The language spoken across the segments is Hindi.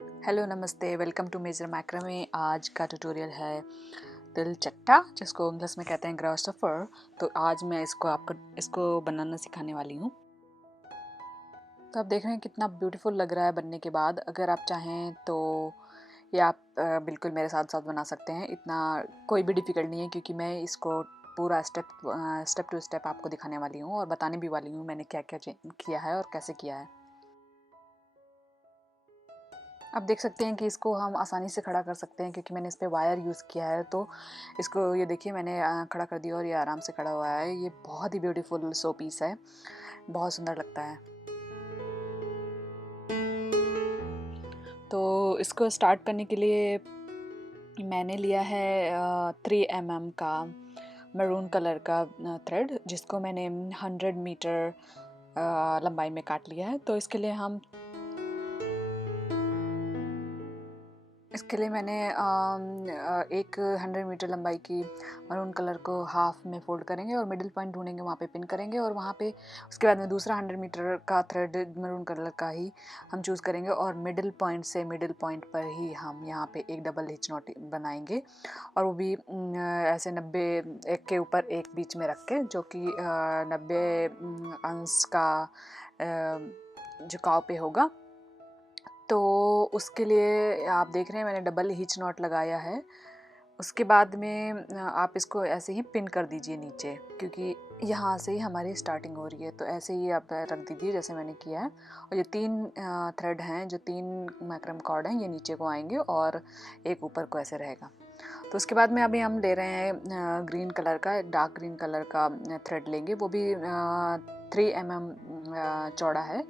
हेलो नमस्ते, वेलकम टू मेजर मैक्रामे। आज का ट्यूटोरियल है तिल चट्टा, जिसको इंग्लिश में कहते हैं ग्रासहॉपर। तो आज मैं इसको बनाना सिखाने वाली हूँ। तो आप देख रहे हैं कितना ब्यूटीफुल लग रहा है बनने के बाद। अगर आप चाहें तो ये आप बिल्कुल मेरे साथ साथ बना सकते हैं। इतना कोई भी डिफ़िकल्ट नहीं है, क्योंकि मैं इसको पूरा स्टेप टू स्टेप आपको दिखाने वाली हूँ और बताने भी वाली हूँ मैंने क्या क्या किया है और कैसे किया है। आप देख सकते हैं कि इसको हम आसानी से खड़ा कर सकते हैं, क्योंकि मैंने इस पे वायर यूज़ किया है। तो इसको ये देखिए, मैंने खड़ा कर दिया और ये आराम से खड़ा हुआ है। ये बहुत ही ब्यूटीफुल शो पीस है, बहुत सुंदर लगता है। तो इसको स्टार्ट करने के लिए मैंने लिया है 3 mm का मरून कलर का थ्रेड, जिसको मैंने 100 मीटर लंबाई में काट लिया है। तो इसके लिए मैंने एक 100 मीटर लंबाई की मरून कलर को हाफ में फोल्ड करेंगे और मिडिल पॉइंट ढूंढेंगे, वहाँ पे पिन करेंगे। और वहाँ पे उसके बाद में दूसरा 100 मीटर का थ्रेड मरून कलर का ही हम चूज़ करेंगे और मिडिल पॉइंट से मिडिल पॉइंट पर ही हम यहाँ पे एक डबल हिच नॉट बनाएंगे। और वो भी ऐसे 90 एक के ऊपर एक बीच में रख के, जो कि 90 अंश का झुकाव पे होगा। तो उसके लिए आप देख रहे हैं मैंने डबल हिच नॉट लगाया है। उसके बाद में आप इसको ऐसे ही पिन कर दीजिए नीचे, क्योंकि यहाँ से ही हमारी स्टार्टिंग हो रही है। तो ऐसे ही आप रख दीजिए जैसे मैंने किया है। और ये 3 थ्रेड हैं, जो 3 मैक्रम कॉर्ड हैं, ये नीचे को आएंगे और एक ऊपर को ऐसे रहेगा। तो उसके बाद में अभी हम ले रहे हैं ग्रीन कलर का, डार्क ग्रीन कलर का थ्रेड लेंगे। वो भी 3 mm चौड़ा है।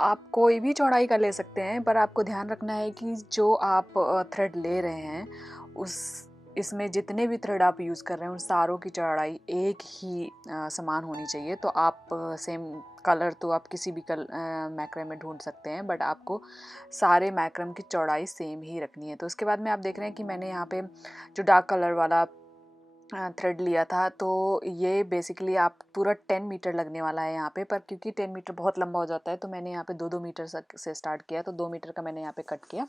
आप कोई भी चौड़ाई का ले सकते हैं, पर आपको ध्यान रखना है कि जो आप थ्रेड ले रहे हैं उस इसमें जितने भी थ्रेड आप यूज़ कर रहे हैं उन सारों की चौड़ाई एक ही समान होनी चाहिए। तो आप सेम कलर तो आप किसी भी मैक्रम में ढूंढ सकते हैं, बट आपको सारे मैक्रम की चौड़ाई सेम ही रखनी है। तो उसके बाद में आप देख रहे हैं कि मैंने यहाँ पे जो डार्क कलर वाला थ्रेड लिया था, तो ये बेसिकली आप पूरा 10 मीटर लगने वाला है यहाँ पे। पर क्योंकि 10 मीटर बहुत लंबा हो जाता है, तो मैंने यहाँ पे 2-2 मीटर से स्टार्ट किया। तो 2 मीटर का मैंने यहाँ पे कट किया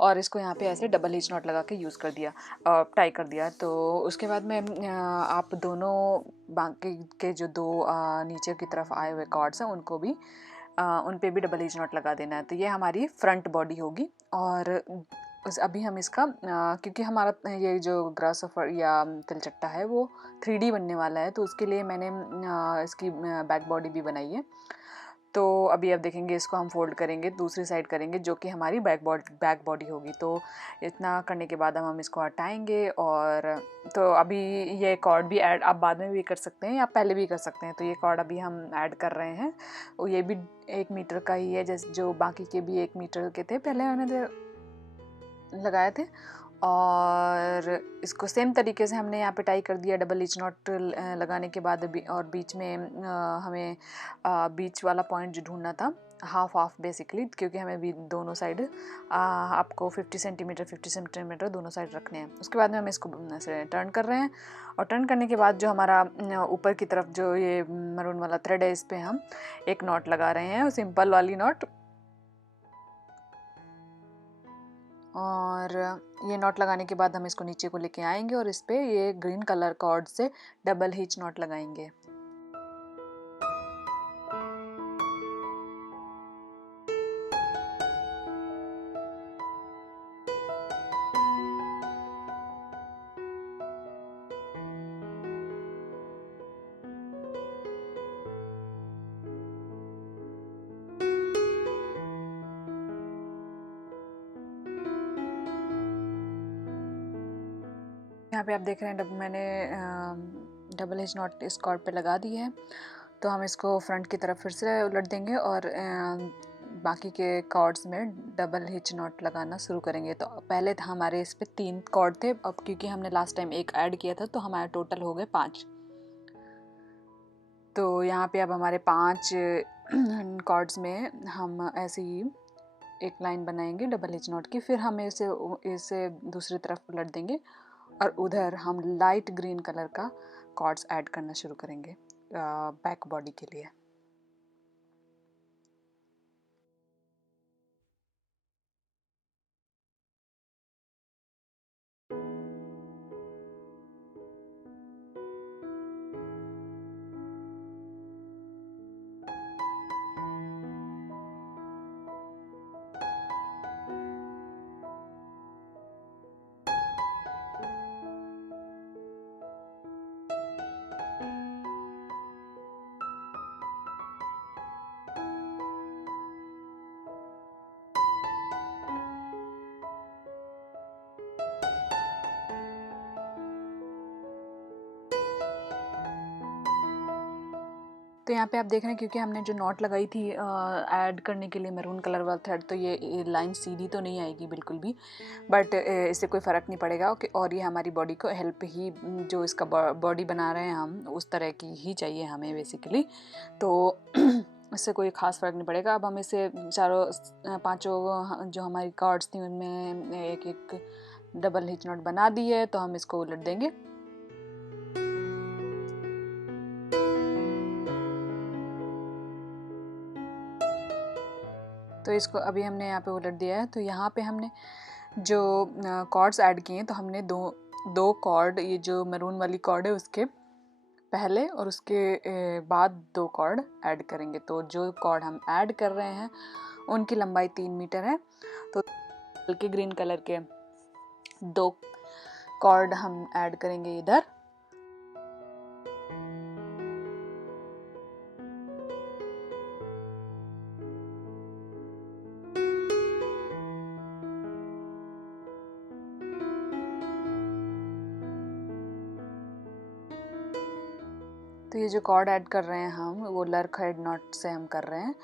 और इसको यहाँ पे ऐसे डबल हिच नॉट लगा के यूज़ कर दिया, टाई कर दिया। तो उसके बाद में आप दोनों बाकी के जो दो नीचे की तरफ आए हुए कॉर्ड्स हैं उनको भी उन पे भी डबल हिच नॉट लगा देना है। तो ये हमारी फ्रंट बॉडी होगी। और अभी हम इसका क्योंकि हमारा ये जो ग्रासहॉपर या तिलचट्टा है वो 3D बनने वाला है, तो उसके लिए मैंने इसकी बैक बॉडी भी बनाई है। तो अभी आप देखेंगे, इसको हम फोल्ड करेंगे, दूसरी साइड करेंगे, जो कि हमारी बैक बॉडी होगी। तो इतना करने के बाद हम इसको हटाएंगे। और तो अभी ये कॉर्ड भी ऐड आप बाद में भी कर सकते हैं या पहले भी कर सकते हैं। तो ये कॉर्ड अभी हम ऐड कर रहे हैं और ये भी 1 मीटर का ही है, जैसे जो बाकी के भी 1 मीटर के थे पहले मैंने लगाए थे। और इसको सेम तरीके से हमने यहाँ पे टाई कर दिया डबल हिच नॉट लगाने के बाद और बीच में हमें बीच वाला पॉइंट जो ढूंढना था, हाफ हाफ बेसिकली, क्योंकि हमें भी दोनों साइड आपको 50 सेंटीमीटर दोनों साइड रखने हैं। उसके बाद में हम इसको ऐसे टर्न कर रहे हैं। और टर्न करने के बाद जो हमारा ऊपर की तरफ जो ये मरून वाला थ्रेड है, इस पर हम एक नॉट लगा रहे हैं, सिंपल वाली नॉट। और ये नॉट लगाने के बाद हम इसको नीचे को लेके आएंगे और इस पे ये ग्रीन कलर कॉर्ड से डबल हिच नॉट लगाएंगे। यहाँ पे आप देख रहे हैं मैंने डबल हिच नॉट इस कॉर्ड पे लगा दी है। तो हम इसको फ्रंट की तरफ फिर से उलट देंगे और बाकी के कॉर्ड्स में डबल हिच नॉट लगाना शुरू करेंगे। तो पहले हमारे इस पे 3 कॉर्ड थे, अब क्योंकि हमने लास्ट टाइम एक ऐड किया था, तो हमारे टोटल हो गए 5। तो यहाँ पे अब हमारे 5 कॉर्ड्स में हम ऐसे ही एक लाइन बनाएंगे डबल हिच नॉट की। फिर हम इसे इसे दूसरी तरफ उलट देंगे और उधर हम लाइट ग्रीन कलर का कॉर्ड्स ऐड करना शुरू करेंगे बैक बॉडी के लिए। तो यहाँ पे आप देख रहे हैं क्योंकि हमने जो नॉट लगाई थी ऐड करने के लिए मैरून कलर वाला थ्रेड, तो ये लाइन सीधी तो नहीं आएगी बिल्कुल भी, बट इससे कोई फ़र्क नहीं पड़ेगा। और ये हमारी बॉडी को हेल्प ही, जो इसका बॉडी बना रहे हैं हम उस तरह की ही चाहिए हमें बेसिकली, तो इससे कोई ख़ास फ़र्क नहीं पड़ेगा। अब हम इसे पांचों जो हमारी कॉर्ड्स थी उनमें एक एक डबल हिच नॉट बना दी है, तो हम इसको उलट देंगे। तो इसको अभी हमने यहाँ पे उलट दिया है। तो यहाँ पे हमने जो कॉर्ड्स ऐड किए हैं, तो हमने दो कॉर्ड, ये जो मैरून वाली कॉर्ड है उसके पहले और उसके बाद 2 कॉर्ड ऐड करेंगे। तो जो कॉर्ड हम ऐड कर रहे हैं उनकी लंबाई 3 मीटर है। तो हल्के ग्रीन कलर के 2 कॉर्ड हम ऐड करेंगे इधर। तो ये जो कॉर्ड ऐड कर रहे हैं हम, वो लर्क हेड नॉट से हम कर रहे हैं,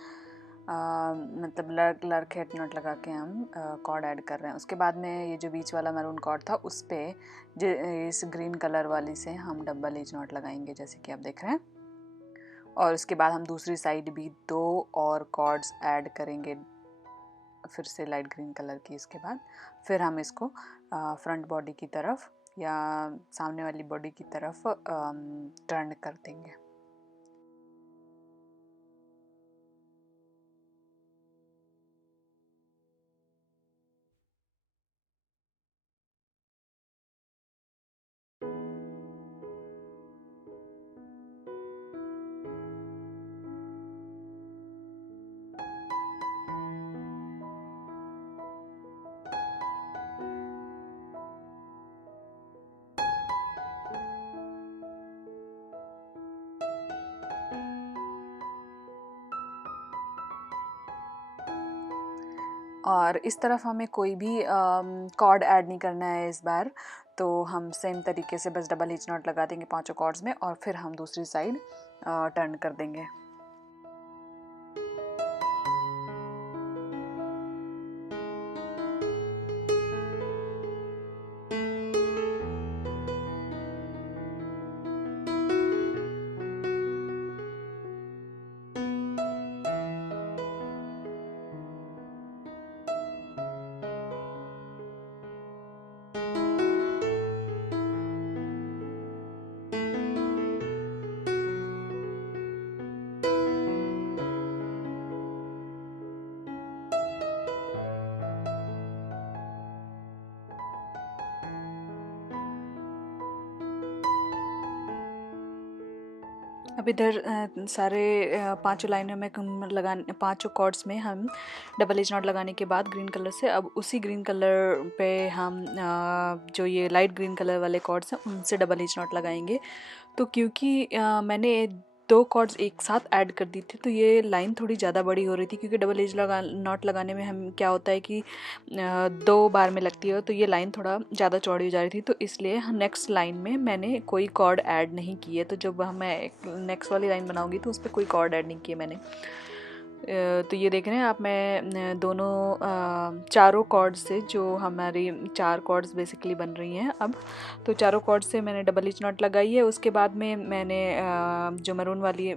मतलब लर्क हेड नॉट लगा के हम कॉर्ड ऐड कर रहे हैं। उसके बाद में ये जो बीच वाला मैरून कॉर्ड था उस पर इस ग्रीन कलर वाली से हम डबल एज नॉट लगाएंगे, जैसे कि आप देख रहे हैं। और उसके बाद हम दूसरी साइड भी 2 और कॉर्ड्स ऐड करेंगे, फिर से लाइट ग्रीन कलर की। इसके बाद फिर हम इसको फ्रंट बॉडी की तरफ या सामने वाली बॉडी की तरफ टर्न कर देंगे। और इस तरफ हमें कोई भी कॉर्ड ऐड नहीं करना है इस बार, तो हम सेम तरीके से बस डबल हिच नॉट लगा देंगे पांचों कॉर्ड्स में और फिर हम दूसरी साइड टर्न कर देंगे। अब इधर सारे पांचों लाइनों में लगाने, पांचों कॉर्ड्स में हम डबल एज नॉट लगाने के बाद ग्रीन कलर से, अब उसी ग्रीन कलर पे हम जो ये लाइट ग्रीन कलर वाले कॉर्ड्स हैं उनसे डबल एज नॉट लगाएंगे। तो क्योंकि मैंने 2 कॉर्ड्स एक साथ ऐड कर दी थी, तो ये लाइन थोड़ी ज़्यादा बड़ी हो रही थी, क्योंकि डबल एज नॉट लगाने में हम क्या होता है कि 2 बार में लगती है, तो ये लाइन थोड़ा ज़्यादा चौड़ी हो जा रही थी। तो इसलिए नेक्स्ट लाइन में मैंने कोई कॉर्ड ऐड नहीं किए। तो जब मैं नेक्स्ट वाली लाइन बनाऊंगी तो उस पर कोई कॉर्ड ऐड नहीं किए मैंने। तो ये देख रहे हैं आप, मैं दोनों चारों कॉर्ड से, जो हमारी 4 कॉर्ड्स बेसिकली बन रही हैं अब, तो चारों कॉर्ड से मैंने डबल हिच नॉट लगाई है। उसके बाद में मैंने जो मैरून वाली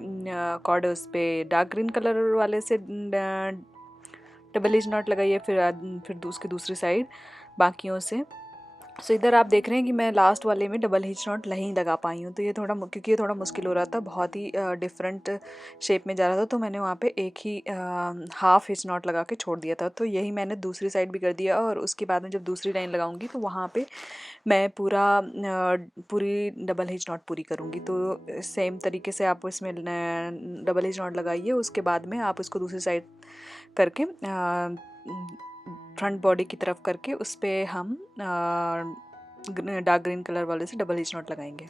कॉर्ड है उस पर डार्क ग्रीन कलर वाले से डबल हिच नॉट लगाई है, फिर उसकी दूसरी साइड बाकियों से। सो इधर आप देख रहे हैं कि मैं लास्ट वाले में डबल हिच नॉट नहीं लगा पाई हूँ, तो ये थोड़ा, क्योंकि ये थोड़ा मुश्किल हो रहा था, बहुत ही डिफरेंट शेप में जा रहा था, तो मैंने वहाँ पे एक ही हाफ हिच नॉट लगा के छोड़ दिया था। तो यही मैंने दूसरी साइड भी कर दिया, और उसके बाद में जब दूसरी लाइन लगाऊंगी तो वहाँ पे मैं पूरी डबल हिच नॉट पूरी करूँगी। तो सेम तरीके से आप इसमें डबल हिच नॉट लगाइए, उसके बाद में आप इसको दूसरी साइड करके फ्रंट बॉडी की तरफ करके उस पर हम डार्क ग्रीन कलर वाले से डबल हिच नॉट लगाएंगे।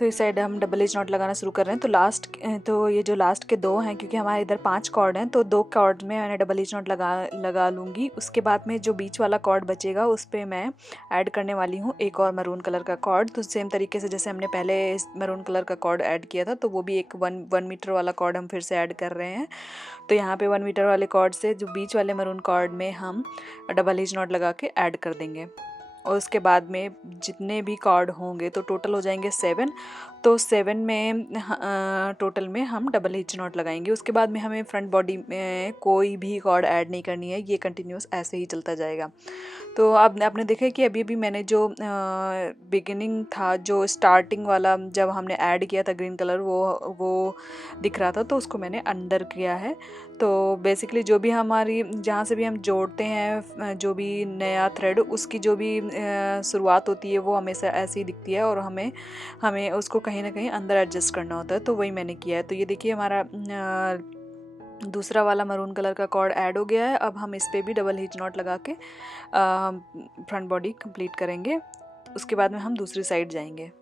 तो इस साइड हम डबल एज नॉट लगाना शुरू कर रहे हैं। तो ये जो लास्ट के 2 हैं, क्योंकि हमारे इधर 5 कॉर्ड हैं, तो 2 कॉर्ड में मैंने डबल एज नॉट लगा लूँगी। उसके बाद में जो बीच वाला कॉर्ड बचेगा उस पर मैं ऐड करने वाली हूँ एक और मरून कलर का कॉर्ड। तो सेम तरीके से जैसे हमने पहले मरून कलर का कॉर्ड ऐड किया था, तो वो भी एक 1 मीटर वाला कॉर्ड हम फिर से ऐड कर रहे हैं। तो यहाँ पे 1 मीटर वाले कॉर्ड से जो बीच वाले मरून कॉर्ड में हम डबल एज नॉट लगा के ऐड कर देंगे। और उसके बाद में जितने भी कॉर्ड होंगे तो टोटल हो जाएंगे 7। तो 7 में टोटल में हम डबल हिच नॉट लगाएंगे। उसके बाद में हमें फ्रंट बॉडी में कोई भी कॉर्ड ऐड नहीं करनी है, ये कंटिन्यूस ऐसे ही चलता जाएगा। तो आपने देखा कि अभी मैंने जो बिगिनिंग था, जो स्टार्टिंग वाला जब हमने ऐड किया था ग्रीन कलर, वो दिख रहा था, तो उसको मैंने अंडर किया है। तो बेसिकली जो भी हमारी जहाँ से भी हम जोड़ते हैं जो भी नया थ्रेड, उसकी जो भी शुरुआत होती है वो हमेशा ऐसी ही दिखती है, और हमें उसको कहीं ना कहीं अंदर एडजस्ट करना होता है। तो वही मैंने किया है। तो ये देखिए हमारा दूसरा वाला मरून कलर का कॉर्ड ऐड हो गया है। अब हम इस पर भी डबल हिच नॉट लगा के फ्रंट बॉडी कंप्लीट करेंगे। उसके बाद में हम दूसरी साइड जाएंगे।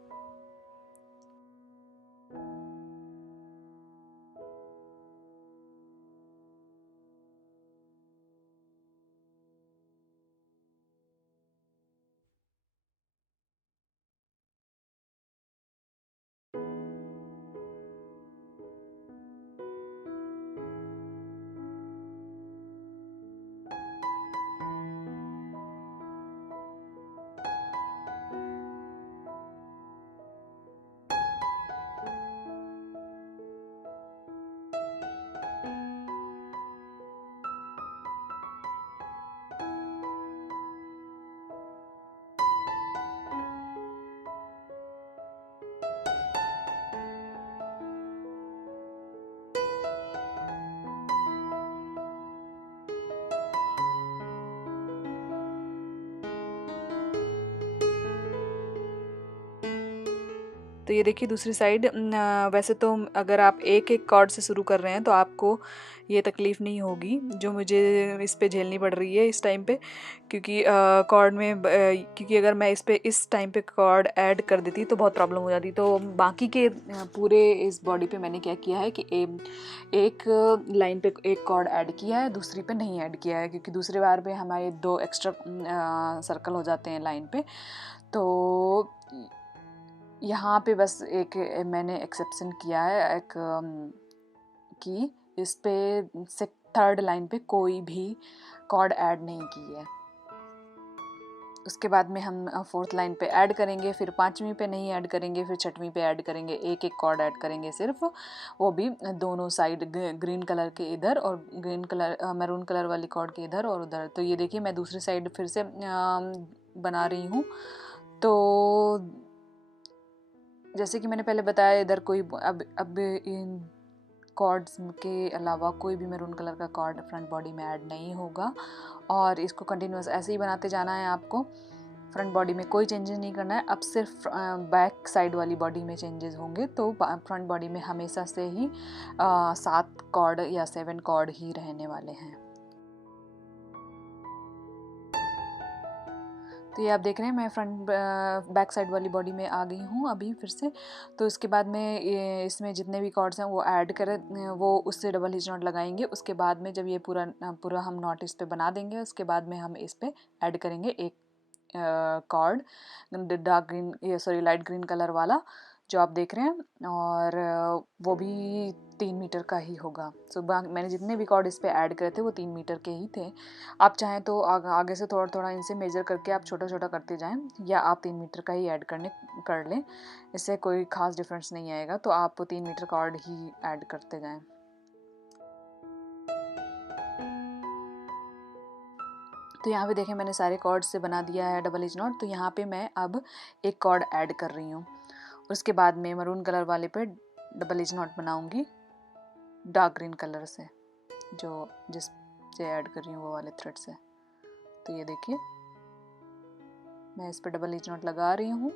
तो ये देखिए दूसरी साइड, वैसे तो अगर आप एक एक कॉर्ड से शुरू कर रहे हैं तो आपको ये तकलीफ़ नहीं होगी जो मुझे इस पे झेलनी पड़ रही है इस टाइम पे, क्योंकि कॉर्ड में क्योंकि अगर मैं इस टाइम पे कॉर्ड ऐड कर देती तो बहुत प्रॉब्लम हो जाती। तो बाकी के पूरे इस बॉडी पे मैंने क्या किया है कि एक लाइन पे एक कॉर्ड ऐड किया है, दूसरी पे नहीं ऐड किया है, क्योंकि दूसरे बार पे हमारे 2 एक्स्ट्रा सर्कल हो जाते हैं लाइन पे। तो यहाँ पे बस एक मैंने एक्सेप्शन किया है कि इस पे से 3rd लाइन पे कोई भी कॉर्ड ऐड नहीं की है। उसके बाद में हम 4th लाइन पे ऐड करेंगे, फिर 5वीं पे नहीं ऐड करेंगे, फिर 6वीं पे ऐड करेंगे। एक एक कॉर्ड ऐड करेंगे सिर्फ, वो भी दोनों साइड ग्रीन कलर के इधर और मैरून कलर वाली कॉर्ड के इधर और उधर। तो ये देखिए मैं दूसरी साइड फिर से बना रही हूँ। तो जैसे कि मैंने पहले बताया, इधर कोई अब इन कॉर्ड्स के अलावा कोई भी मैरून कलर का कॉर्ड फ्रंट बॉडी में ऐड नहीं होगा, और इसको कंटिन्यूस ऐसे ही बनाते जाना है आपको। फ्रंट बॉडी में कोई चेंजेस नहीं करना है, अब सिर्फ बैक साइड वाली बॉडी में चेंजेस होंगे। तो फ्रंट बॉडी में हमेशा से ही 7 कॉर्ड या 7 कॉर्ड ही रहने वाले हैं। तो ये आप देख रहे हैं मैं बैक साइड वाली बॉडी में आ गई हूँ अभी फिर से। तो इसके बाद में इसमें जितने भी कॉर्ड्स हैं वो ऐड करें, वो उससे डबल हिच नॉट लगाएंगे। उसके बाद में जब ये पूरा हम नॉट इस पे बना देंगे, उसके बाद में हम इस पे ऐड करेंगे एक कॉर्ड लाइट ग्रीन कलर वाला जो आप देख रहे हैं, और वो भी 3 मीटर का ही होगा। सो मैंने जितने भी कॉर्ड इस पे ऐड करे थे वो 3 मीटर के ही थे। आप चाहें तो आगे से थोड़ा थोड़ा इनसे मेजर करके आप छोटा छोटा करते जाएं, या आप 3 मीटर का ही ऐड कर लें, इससे कोई ख़ास डिफरेंस नहीं आएगा। तो आप 3 मीटर कॉर्ड ही ऐड करते जाएं। तो यहाँ पे देखें मैंने सारे कॉर्ड से बना दिया है डबल हिच नॉट। तो यहाँ पे मैं अब एक कॉर्ड ऐड कर रही हूँ। उसके बाद में मरून कलर वाले पे डबल हिच नॉट बनाऊंगी डार्क ग्रीन कलर से, जो जिस से ऐड कर रही हूँ वो वाले थ्रेड से। तो ये देखिए मैं इस पे डबल हिच नॉट लगा रही हूँ।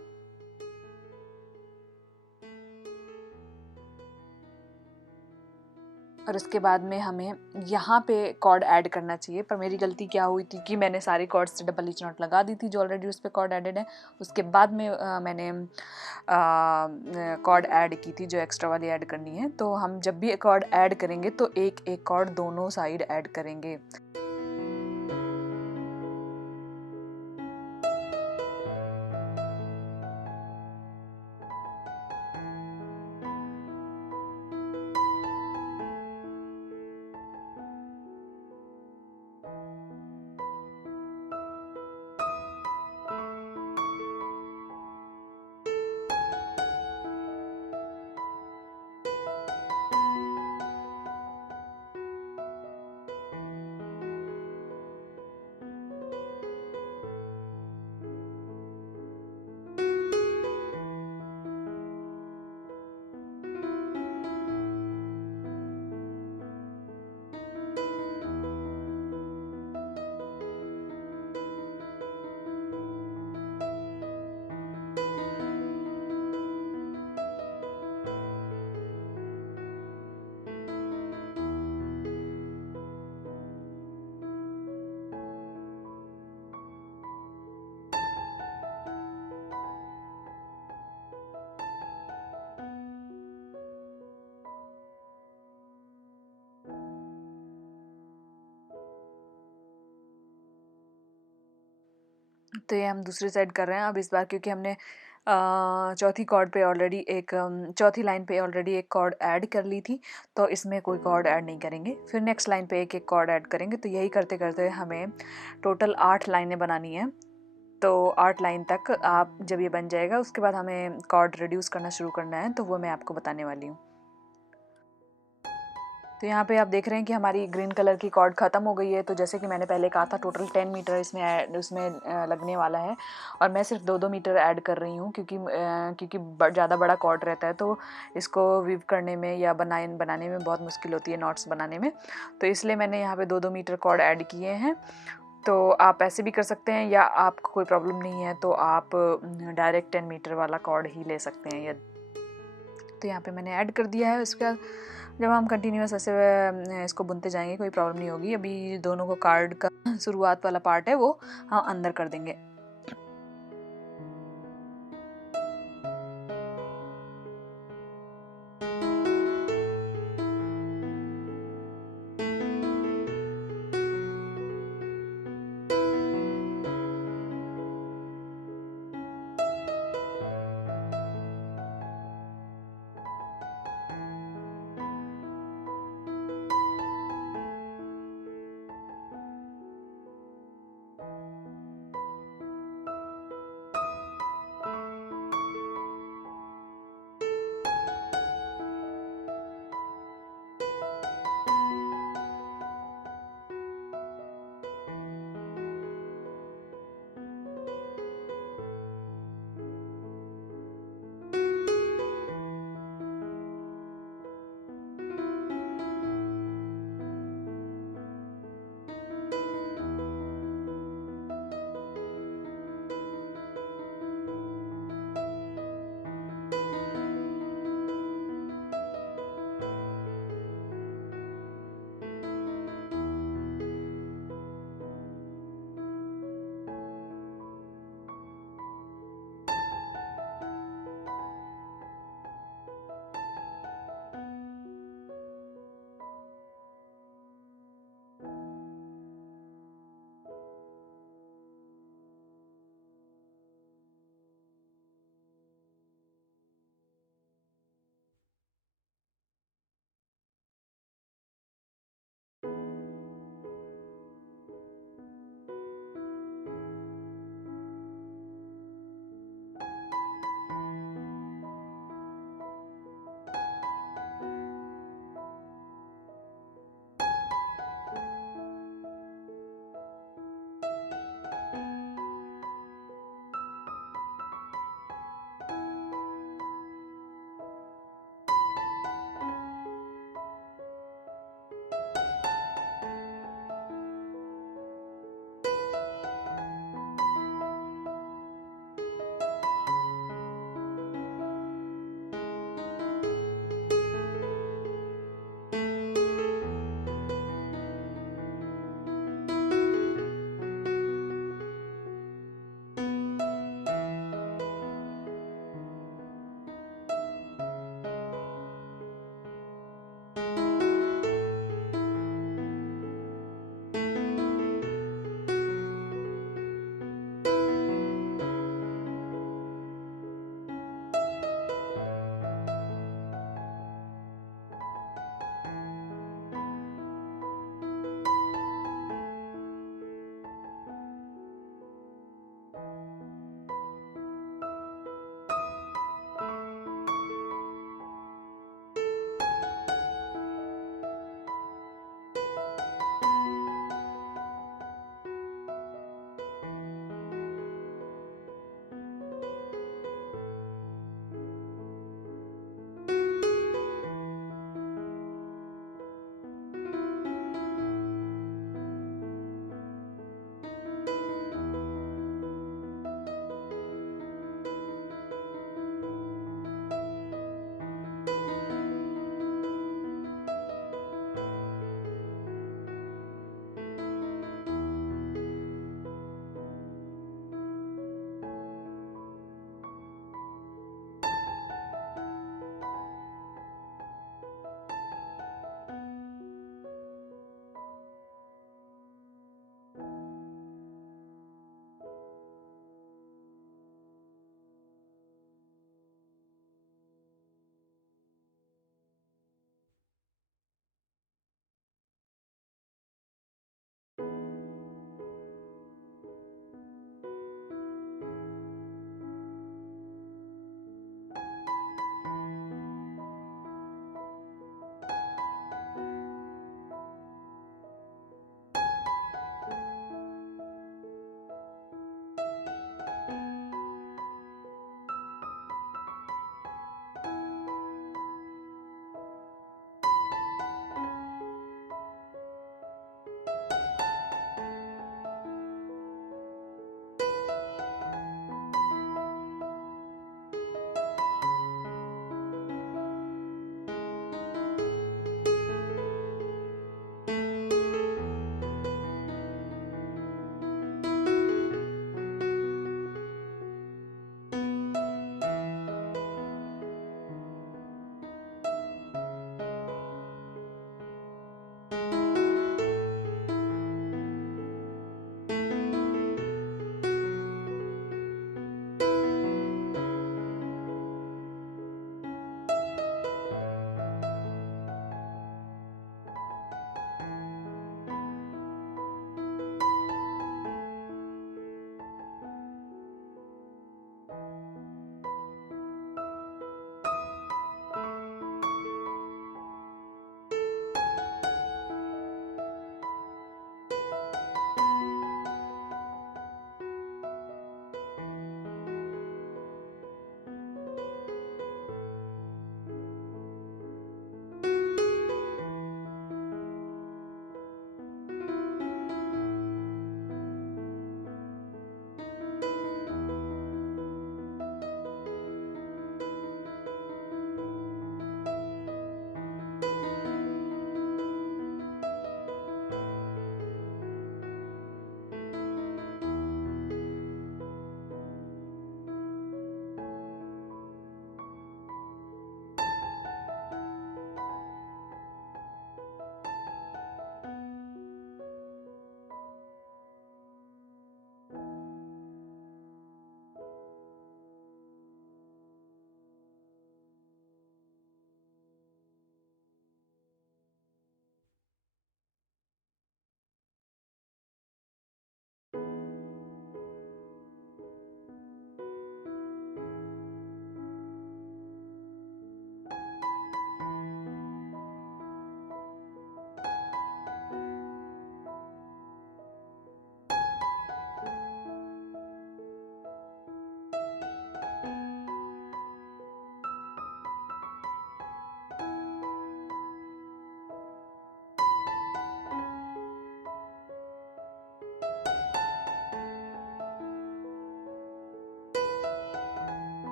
और उसके बाद में हमें यहाँ पे कॉर्ड ऐड करना चाहिए। पर मेरी गलती क्या हुई थी कि मैंने सारी कॉर्ड्स से डबल हीच नॉट लगा दी थी जो ऑलरेडी उस पर कॉर्ड एडेड है। उसके बाद में मैंने कॉर्ड ऐड की थी जो एक्स्ट्रा वाली ऐड करनी है। तो हम जब भी कॉर्ड ऐड करेंगे तो एक एक कॉर्ड दोनों साइड ऐड करेंगे। तो ये हम दूसरी साइड कर रहे हैं अब इस बार, क्योंकि हमने चौथी कॉर्ड पे ऑलरेडी एक चौथी लाइन पे ऑलरेडी एक कॉर्ड ऐड कर ली थी, तो इसमें कोई कॉर्ड ऐड नहीं करेंगे। फिर नेक्स्ट लाइन पे एक एक कॉर्ड ऐड करेंगे। तो यही करते करते हमें टोटल 8 लाइनें बनानी है। तो 8 लाइन तक आप जब ये बन जाएगा उसके बाद हमें कॉर्ड रिड्यूस करना शुरू करना है, तो वो मैं आपको बताने वाली हूँ। तो यहाँ पे आप देख रहे हैं कि हमारी ग्रीन कलर की कॉर्ड ख़त्म हो गई है। तो जैसे कि मैंने पहले कहा था टोटल 10 मीटर उसमें लगने वाला है, और मैं सिर्फ 2-2 मीटर ऐड कर रही हूँ क्योंकि ज़्यादा बड़ा कॉर्ड रहता है तो इसको वीव करने में या बनाने में बहुत मुश्किल होती है, नॉट्स बनाने में। तो इसलिए मैंने यहाँ पे 2-2 मीटर कॉर्ड ऐड किए हैं। तो आप ऐसे भी कर सकते हैं, या आपको कोई प्रॉब्लम नहीं है तो आप डायरेक्ट 10 मीटर वाला कॉर्ड ही ले सकते हैं। तो यहाँ पे मैंने ऐड कर दिया है। उसके बाद जब हम कंटिन्यूस ऐसे इसको बुनते जाएंगे कोई प्रॉब्लम नहीं होगी। अभी दोनों को कार्ड का शुरुआत वाला पार्ट है वो हम अंदर कर देंगे।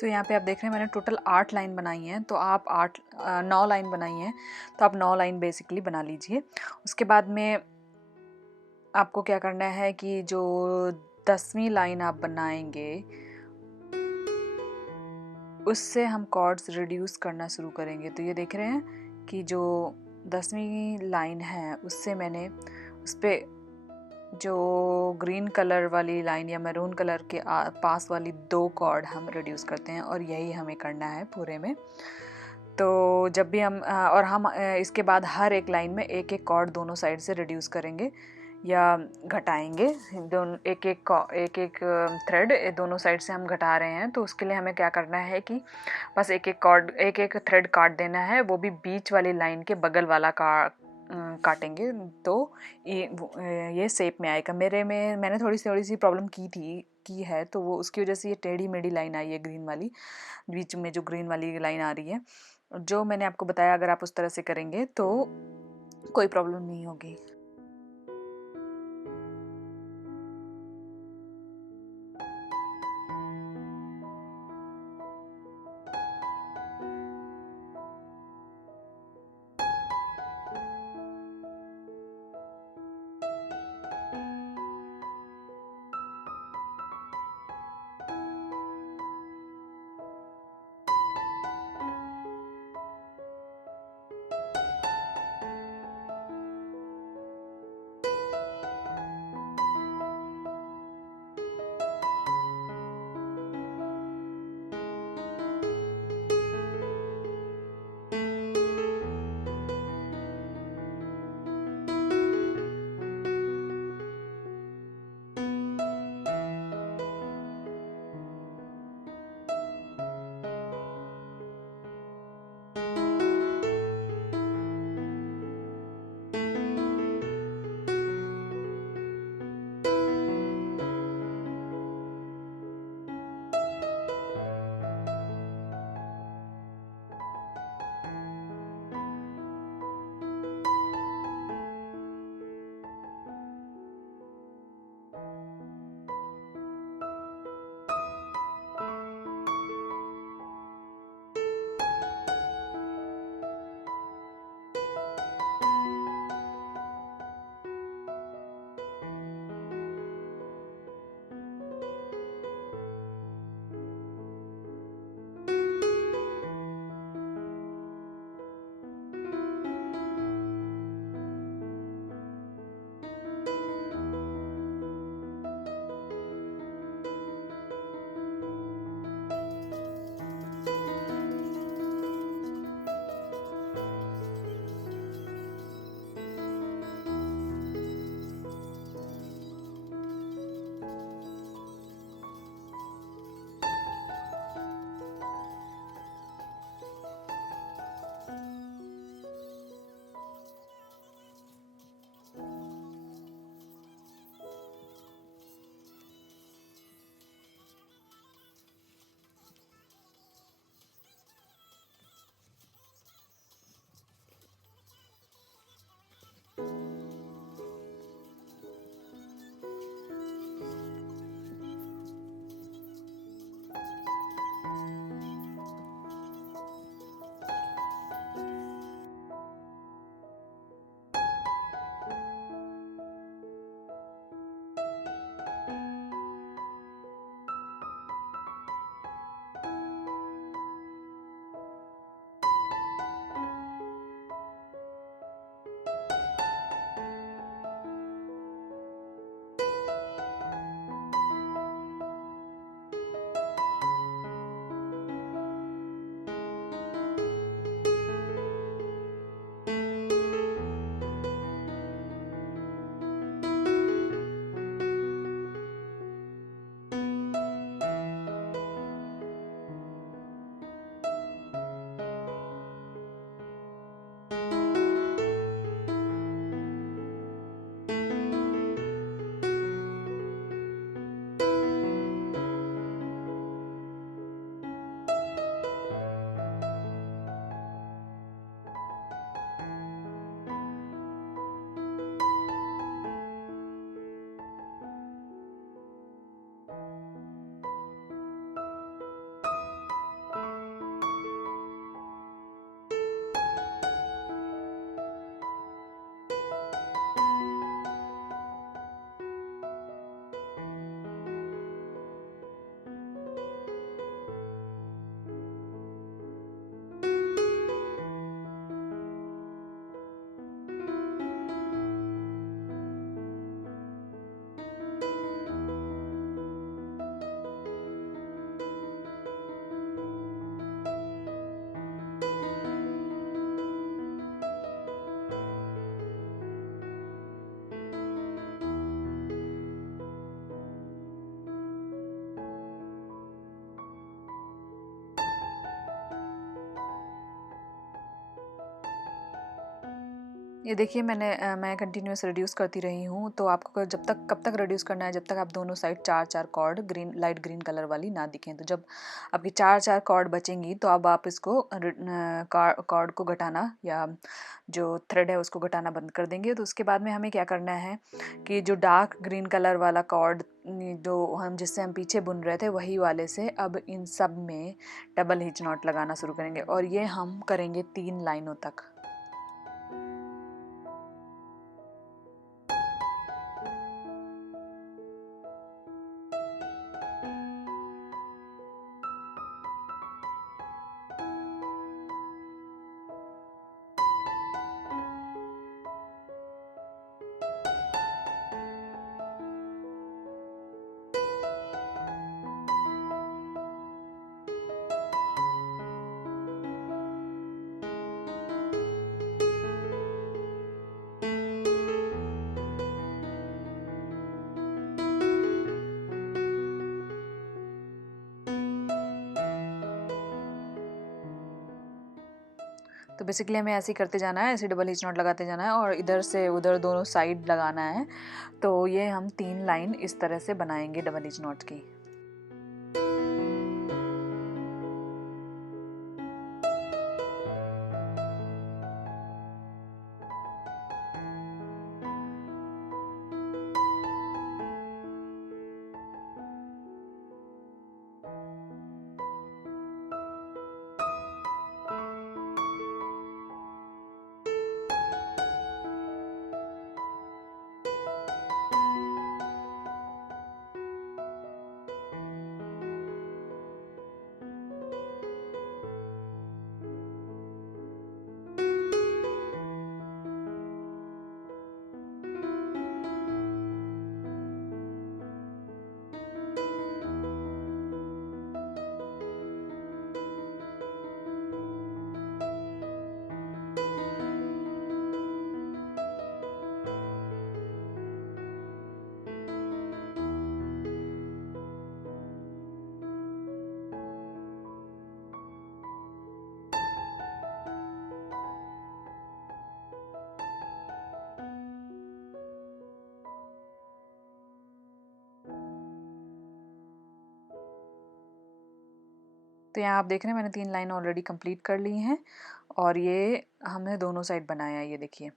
तो यहाँ पे आप देख रहे हैं मैंने टोटल 8 लाइन बनाई हैं, तो आप 9 लाइन बनाई हैं, तो आप 9 लाइन बेसिकली बना लीजिए। उसके बाद में आपको क्या करना है कि जो 10वीं लाइन आप बनाएंगे उससे हम कॉर्ड्स रिड्यूस करना शुरू करेंगे। तो ये देख रहे हैं कि जो 10वीं लाइन है उससे मैंने उस पर जो ग्रीन कलर वाली लाइन या मैरून कलर के पास वाली 2 कॉर्ड हम रिड्यूस करते हैं, और यही हमें करना है पूरे में। तो जब भी हम और हम इसके बाद हर एक लाइन में एक एक कॉर्ड दोनों साइड से रिड्यूस करेंगे या घटाएंगे। दोनों एक एक थ्रेड दोनों साइड से हम घटा रहे हैं, तो उसके लिए हमें क्या करना है कि बस एक एक थ्रेड काट देना है, वो भी बीच वाली लाइन के बगल वाला काटेंगे तो ये शेप में आएगा। मैंने थोड़ी सी प्रॉब्लम की है, तो वो उसकी वजह से ये टेढ़ी मेढ़ी लाइन आई है ग्रीन वाली, बीच में जो ग्रीन वाली लाइन आ रही है। जो मैंने आपको बताया अगर आप उस तरह से करेंगे तो कोई प्रॉब्लम नहीं होगी। ये देखिए मैं कंटिन्यूअस रिड्यूस करती रही हूँ। तो आपको कब तक रिड्यूस करना है, जब तक आप दोनों side 4-4 cord light green colour वाली ना दिखें। तो जब आपकी 4-4 कॉर्ड बचेंगी तो अब आप इसको कॉर्ड को घटाना या जो थ्रेड है उसको घटाना बंद कर देंगे। तो उसके बाद में हमें क्या करना है कि जो डार्क ग्रीन कलर वाला कॉर्ड जो जिससे हम पीछे बुन रहे थे वही वाले से अब इन सब में डबल हिच नॉट लगाना शुरू करेंगे, और ये हम करेंगे 3 लाइनों तक। तो बेसिकली हमें ऐसे ही करते जाना है, ऐसे डबल हिच नॉट लगाते जाना है और इधर से उधर दोनों साइड लगाना है। तो ये हम 3 लाइन इस तरह से बनाएंगे डबल हिच नॉट की। तो यहाँ आप देख रहे हैं मैंने 3 लाइन ऑलरेडी कंप्लीट कर ली हैं और ये हमने दोनों साइड बनाया है, ये देखिए।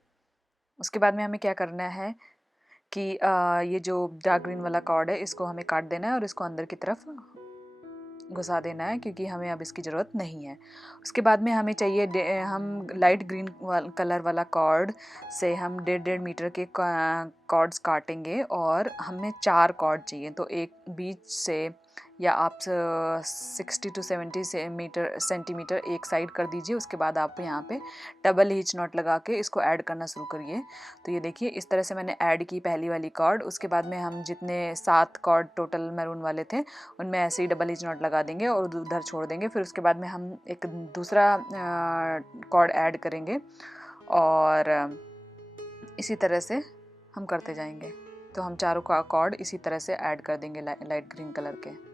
उसके बाद में हमें क्या करना है कि ये जो डार्क ग्रीन वाला कॉर्ड है इसको हमें काट देना है और इसको अंदर की तरफ घुसा देना है, क्योंकि हमें अब इसकी ज़रूरत नहीं है। उसके बाद में हमें चाहिए हम लाइट ग्रीन कलर वाला कॉर्ड से हम 1.5 मीटर के कॉर्ड्स काटेंगे और हमें 4 कॉर्ड चाहिए। तो एक बीच से या आप 60 to 70 सेंटीमीटर एक साइड कर दीजिए। उसके बाद आप यहाँ पे डबल हिच नॉट लगा के इसको ऐड करना शुरू करिए। तो ये देखिए इस तरह से मैंने ऐड की पहली वाली कॉर्ड। उसके बाद में हम जितने 7 कॉर्ड टोटल मैरून वाले थे उनमें ऐसे ही डबल हिच नॉट लगा देंगे और उधर छोड़ देंगे। फिर उसके बाद में हम एक दूसरा कॉर्ड ऐड करेंगे और इसी तरह से हम करते जाएंगे। तो हम चारों कॉर्ड इसी तरह से ऐड कर देंगे लाइट ग्रीन कलर के।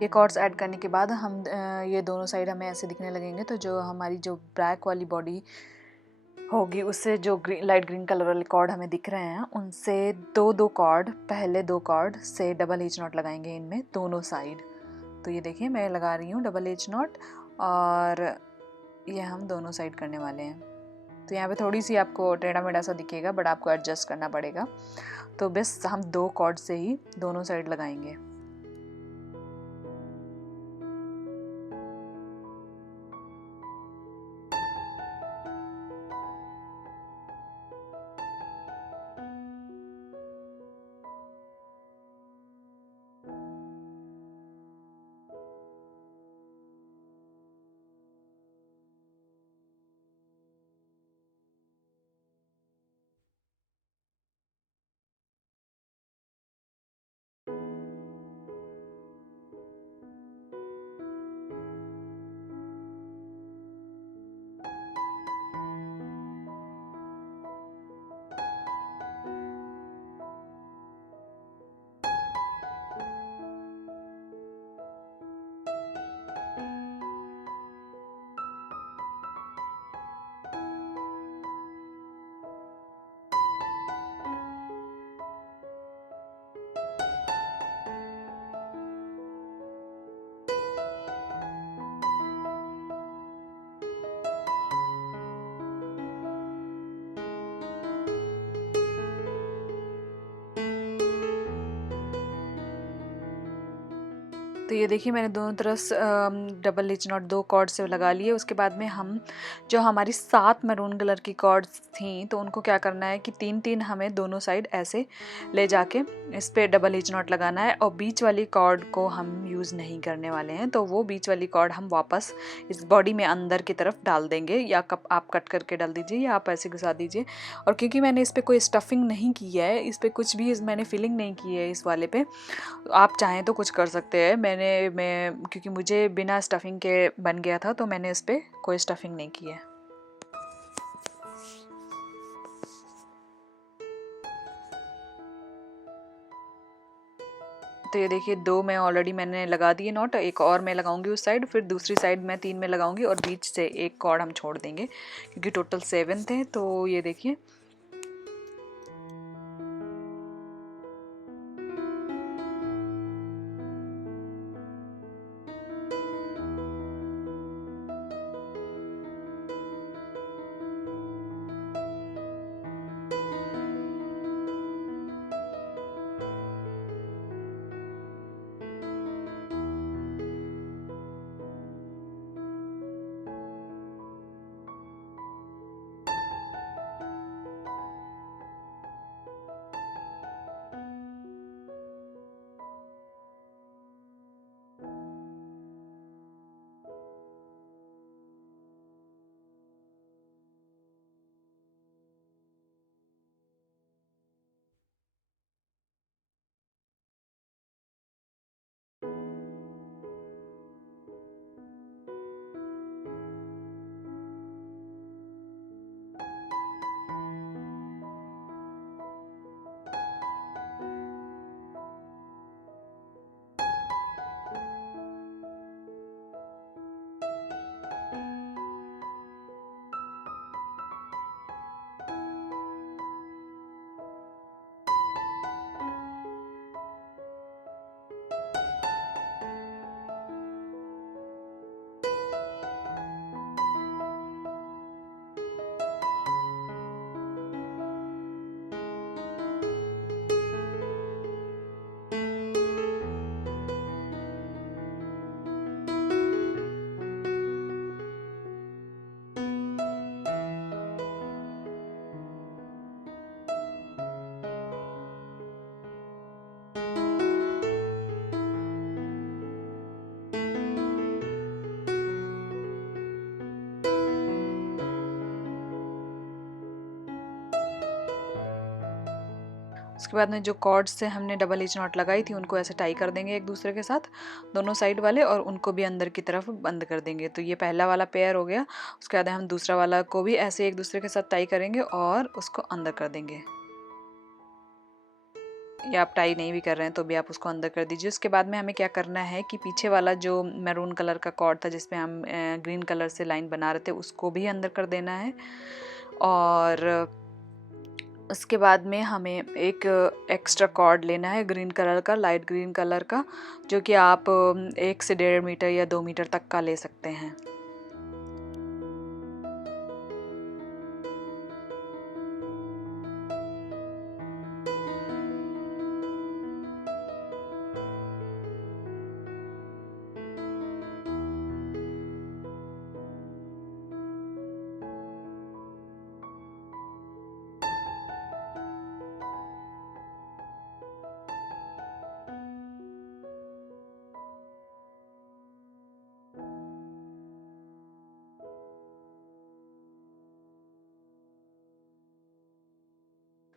ये कॉर्ड्स ऐड करने के बाद हम ये दोनों साइड हमें ऐसे दिखने लगेंगे। तो जो हमारी जो ब्लैक वाली बॉडी होगी उससे जो लाइट ग्रीन कलर वाले कॉर्ड हमें दिख रहे हैं उनसे दो कॉर्ड, पहले 2 कॉर्ड से डबल हिच नॉट लगाएंगे इनमें दोनों साइड। तो ये देखिए मैं लगा रही हूँ डबल हिच नॉट और ये हम दोनों साइड करने वाले हैं। तो यहाँ पे थोड़ी सी आपको टेढ़ा मेढ़ा सा दिखेगा, बट आपको एडजस्ट करना पड़ेगा। तो बस हम 2 कॉर्ड से ही दोनों साइड लगाएंगे। तो ये देखिए मैंने दोनों तरफ डबल हिच नॉट 2 कॉर्ड से लगा लिए। उसके बाद में हम जो हमारी 7 मैरून कलर की कॉर्ड्स थी तो उनको क्या करना है कि 3-3 हमें दोनों साइड ऐसे ले जाके इस पे डबल हिच नॉट लगाना है, और बीच वाली कॉर्ड को हम यूज़ नहीं करने वाले हैं। तो वो बीच वाली कॉर्ड हम वापस इस बॉडी में अंदर की तरफ डाल देंगे, या कप आप कट करके डाल दीजिए या आप ऐसे घुसा दीजिए। और क्योंकि मैंने इस पर कोई स्टफिंग नहीं की है, इस पर कुछ भी मैंने फिलिंग नहीं की है इस वाले पे, आप चाहें तो कुछ कर सकते हैं। मैं क्योंकि मुझे बिना स्टफिंग के बन गया था तो मैंने इस पर कोई स्टफिंग नहीं की है। तो ये देखिए 2 में ऑलरेडी मैंने लगा दिए नॉट, एक और मैं लगाऊंगी उस साइड, फिर दूसरी साइड मैं 3 में लगाऊंगी और बीच से एक कॉर्ड हम छोड़ देंगे क्योंकि टोटल 7 थे। तो ये देखिए उसके बाद में जो कॉर्ड्स से हमने डबल हिच नॉट लगाई थी उनको ऐसे टाई कर देंगे एक दूसरे के साथ, दोनों साइड वाले, और उनको भी अंदर की तरफ बंद कर देंगे। तो ये पहला वाला पेयर हो गया। उसके बाद हम दूसरा वाला को भी ऐसे एक दूसरे के साथ टाई करेंगे और उसको अंदर कर देंगे, या आप टाई नहीं भी कर रहे हैं तो भी आप उसको अंदर कर दीजिए। उसके बाद में हमें क्या करना है कि पीछे वाला जो मैरून कलर का कॉर्ड था जिसपे हम ग्रीन कलर से लाइन बना रहे थे उसको भी अंदर कर देना है। और उसके बाद में हमें एक एक्स्ट्रा कॉर्ड लेना है ग्रीन कलर का, लाइट ग्रीन कलर का, जो कि आप 1 से 1.5 मीटर या 2 मीटर तक का ले सकते हैं।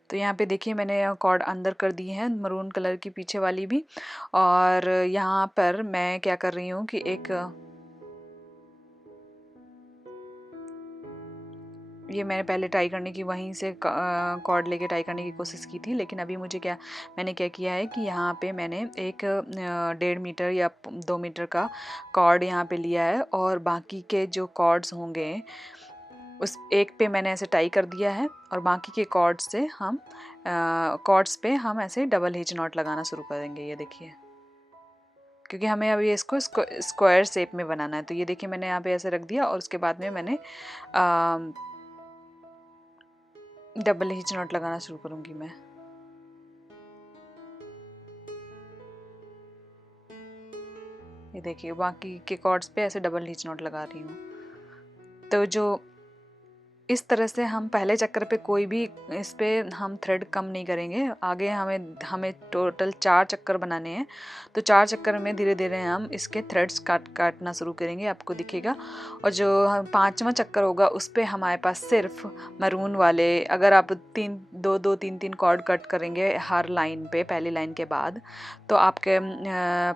तो यहाँ पे देखिए मैंने कॉर्ड अंदर कर दी है मरून कलर की पीछे वाली भी। और यहाँ पर मैं क्या कर रही हूँ कि एक ये मैंने पहले ट्राई करने की वहीं से कॉर्ड लेके ट्राई करने की कोशिश की थी, लेकिन अभी मुझे मैंने क्या किया है कि यहाँ पे मैंने एक 1.5 मीटर या 2 मीटर का कॉर्ड यहाँ पे लिया है, और बाकी के जो कॉर्ड्स होंगे उस एक पे मैंने ऐसे टाई कर दिया है, और बाकी के कॉर्ड्स से हम कॉर्ड्स पे हम ऐसे डबल हिच नॉट लगाना शुरू करेंगे। ये देखिए, क्योंकि हमें अभी इसको स्क्वायर शेप में बनाना है। तो ये देखिए मैंने यहाँ पे ऐसे रख दिया, और उसके बाद में मैंने डबल हिच नॉट लगाना शुरू करूँगी मैं। ये देखिए बाकी के कॉर्ड्स पे ऐसे डबल हीच नॉट लगा रही हूँ। तो जो इस तरह से हम पहले चक्कर पे कोई भी इस पे हम थ्रेड कम नहीं करेंगे। आगे हमें टोटल 4 चक्कर बनाने हैं, तो 4 चक्कर में धीरे धीरे हम इसके थ्रेड्स काटना शुरू करेंगे, आपको दिखेगा। और जो 5वां चक्कर होगा उस पे हमारे पास सिर्फ मरून वाले, अगर आप 3 कॉर्ड कट करेंगे हर लाइन पे पहली लाइन के बाद, तो आपके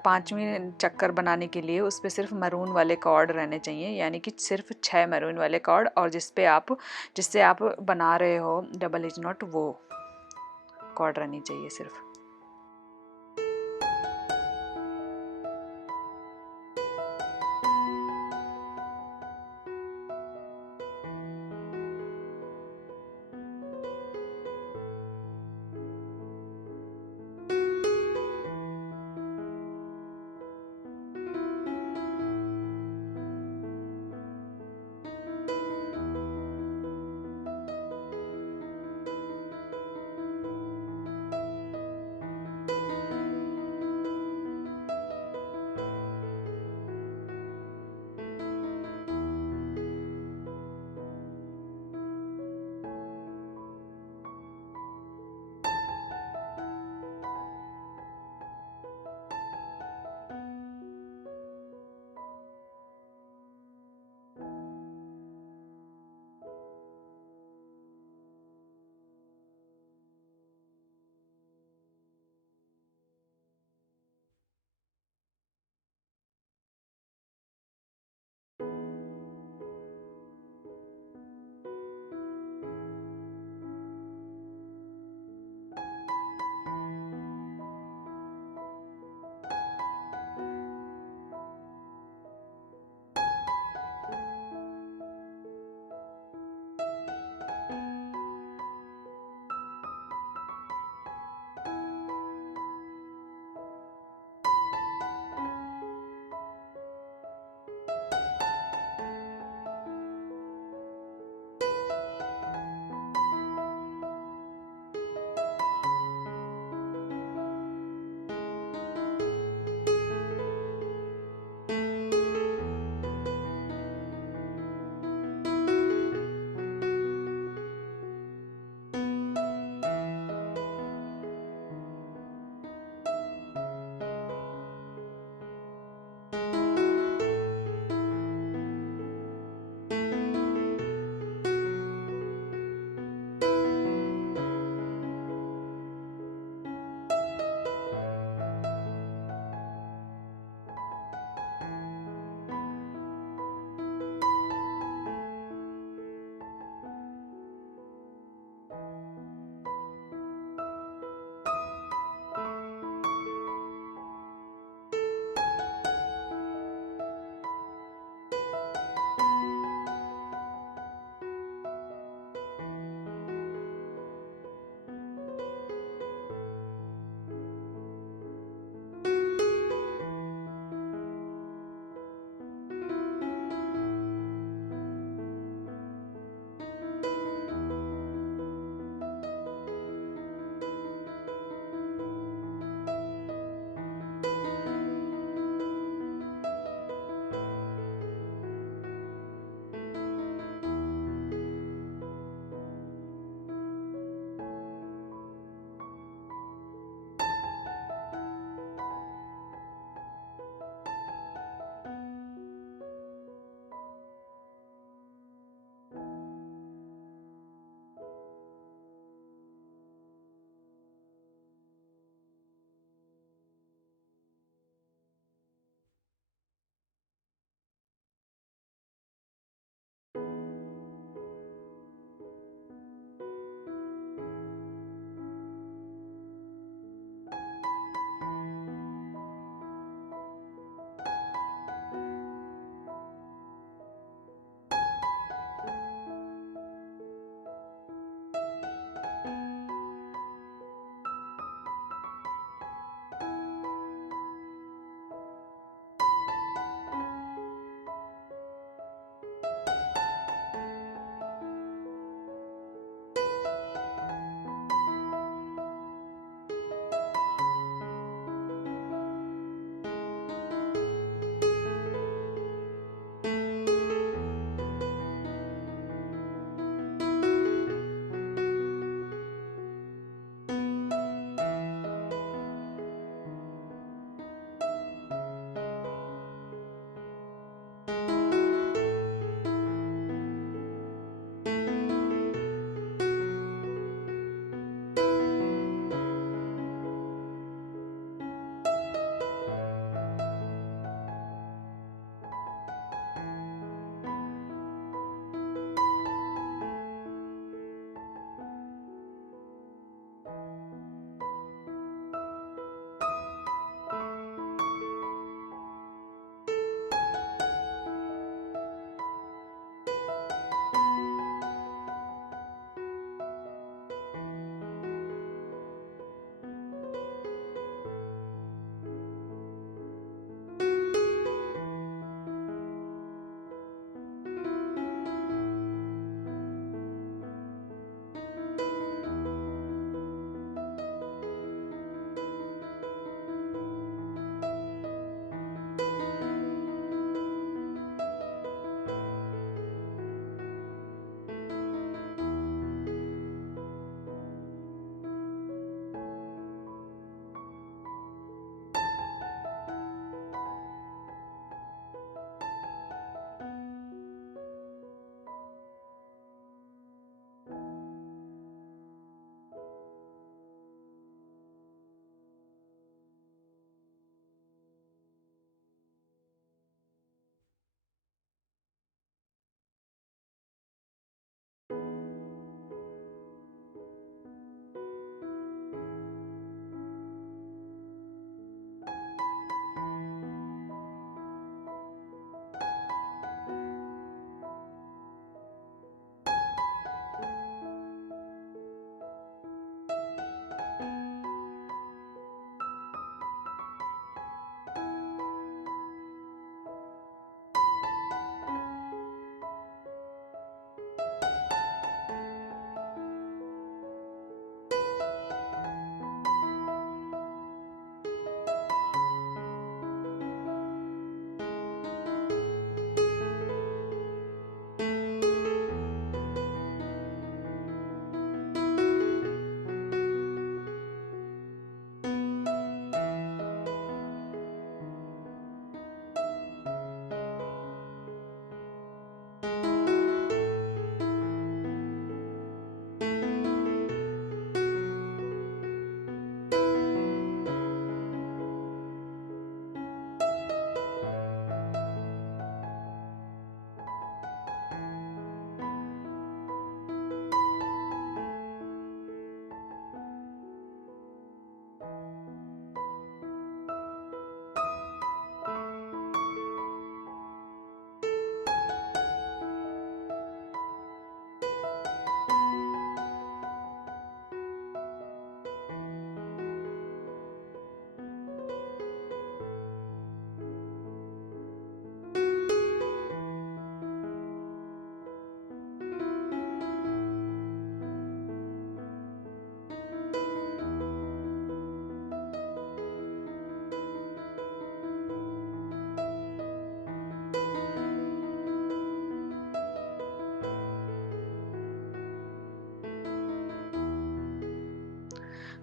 5वीं चक्कर बनाने के लिए उस पे सिर्फ मरून वाले कॉर्ड रहने चाहिए, यानी कि सिर्फ 6 मरून वाले कॉर्ड, और जिससे आप बना रहे हो डबल हिच नॉट वो कॉर्ड रहनी चाहिए सिर्फ।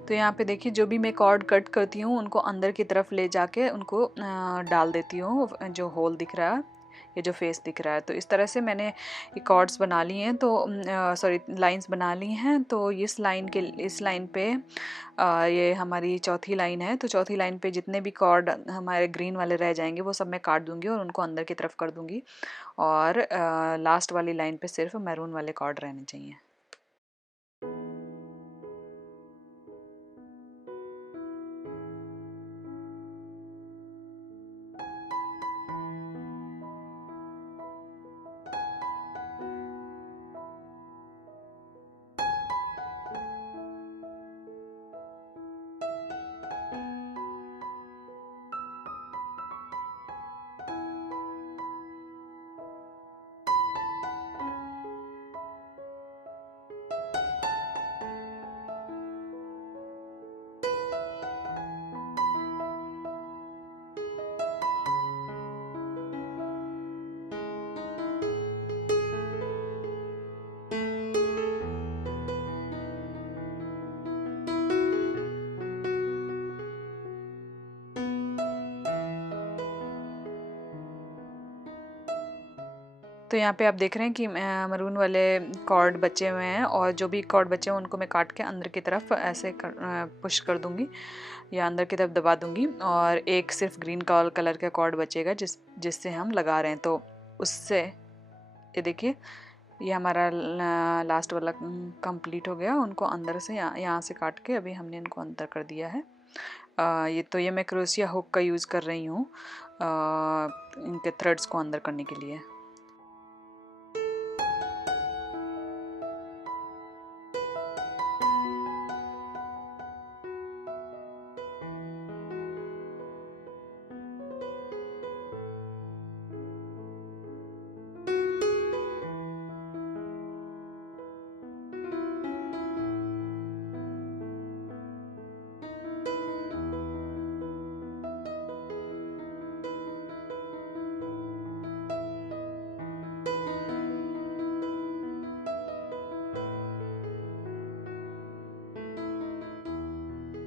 तो यहाँ पे देखिए जो भी मैं कॉर्ड कट करती हूँ उनको अंदर की तरफ ले जाके उनको डाल देती हूँ, जो होल दिख रहा है, ये जो फेस दिख रहा है। तो इस तरह से मैंने ये कॉर्ड्स बना ली हैं, तो सॉरी लाइंस बना ली हैं। तो इस लाइन पे ये हमारी चौथी लाइन है, तो चौथी लाइन पे जितने भी कॉर्ड हमारे ग्रीन वाले रह जाएंगे वो सब मैं काट दूंगी और उनको अंदर की तरफ कर दूंगी, और लास्ट वाली लाइन पे सिर्फ मैरून वाले कॉर्ड रहने चाहिए। तो यहाँ पे आप देख रहे हैं कि मरून वाले कॉर्ड बचे हुए हैं, और जो भी कॉर्ड बचे हैं उनको मैं काट के अंदर की तरफ ऐसे पुश कर दूंगी या अंदर की तरफ दबा दूंगी, और एक सिर्फ ग्रीन कलर का कॉर्ड बचेगा जिससे हम लगा रहे हैं। तो उससे ये देखिए ये हमारा लास्ट वाला कंप्लीट हो गया। उनको अंदर से यहाँ से काट के अभी हमने इनको अंदर कर दिया है। ये मैं क्रोशिया हुक का यूज़ कर रही हूँ इनके थ्रेड्स को अंदर करने के लिए।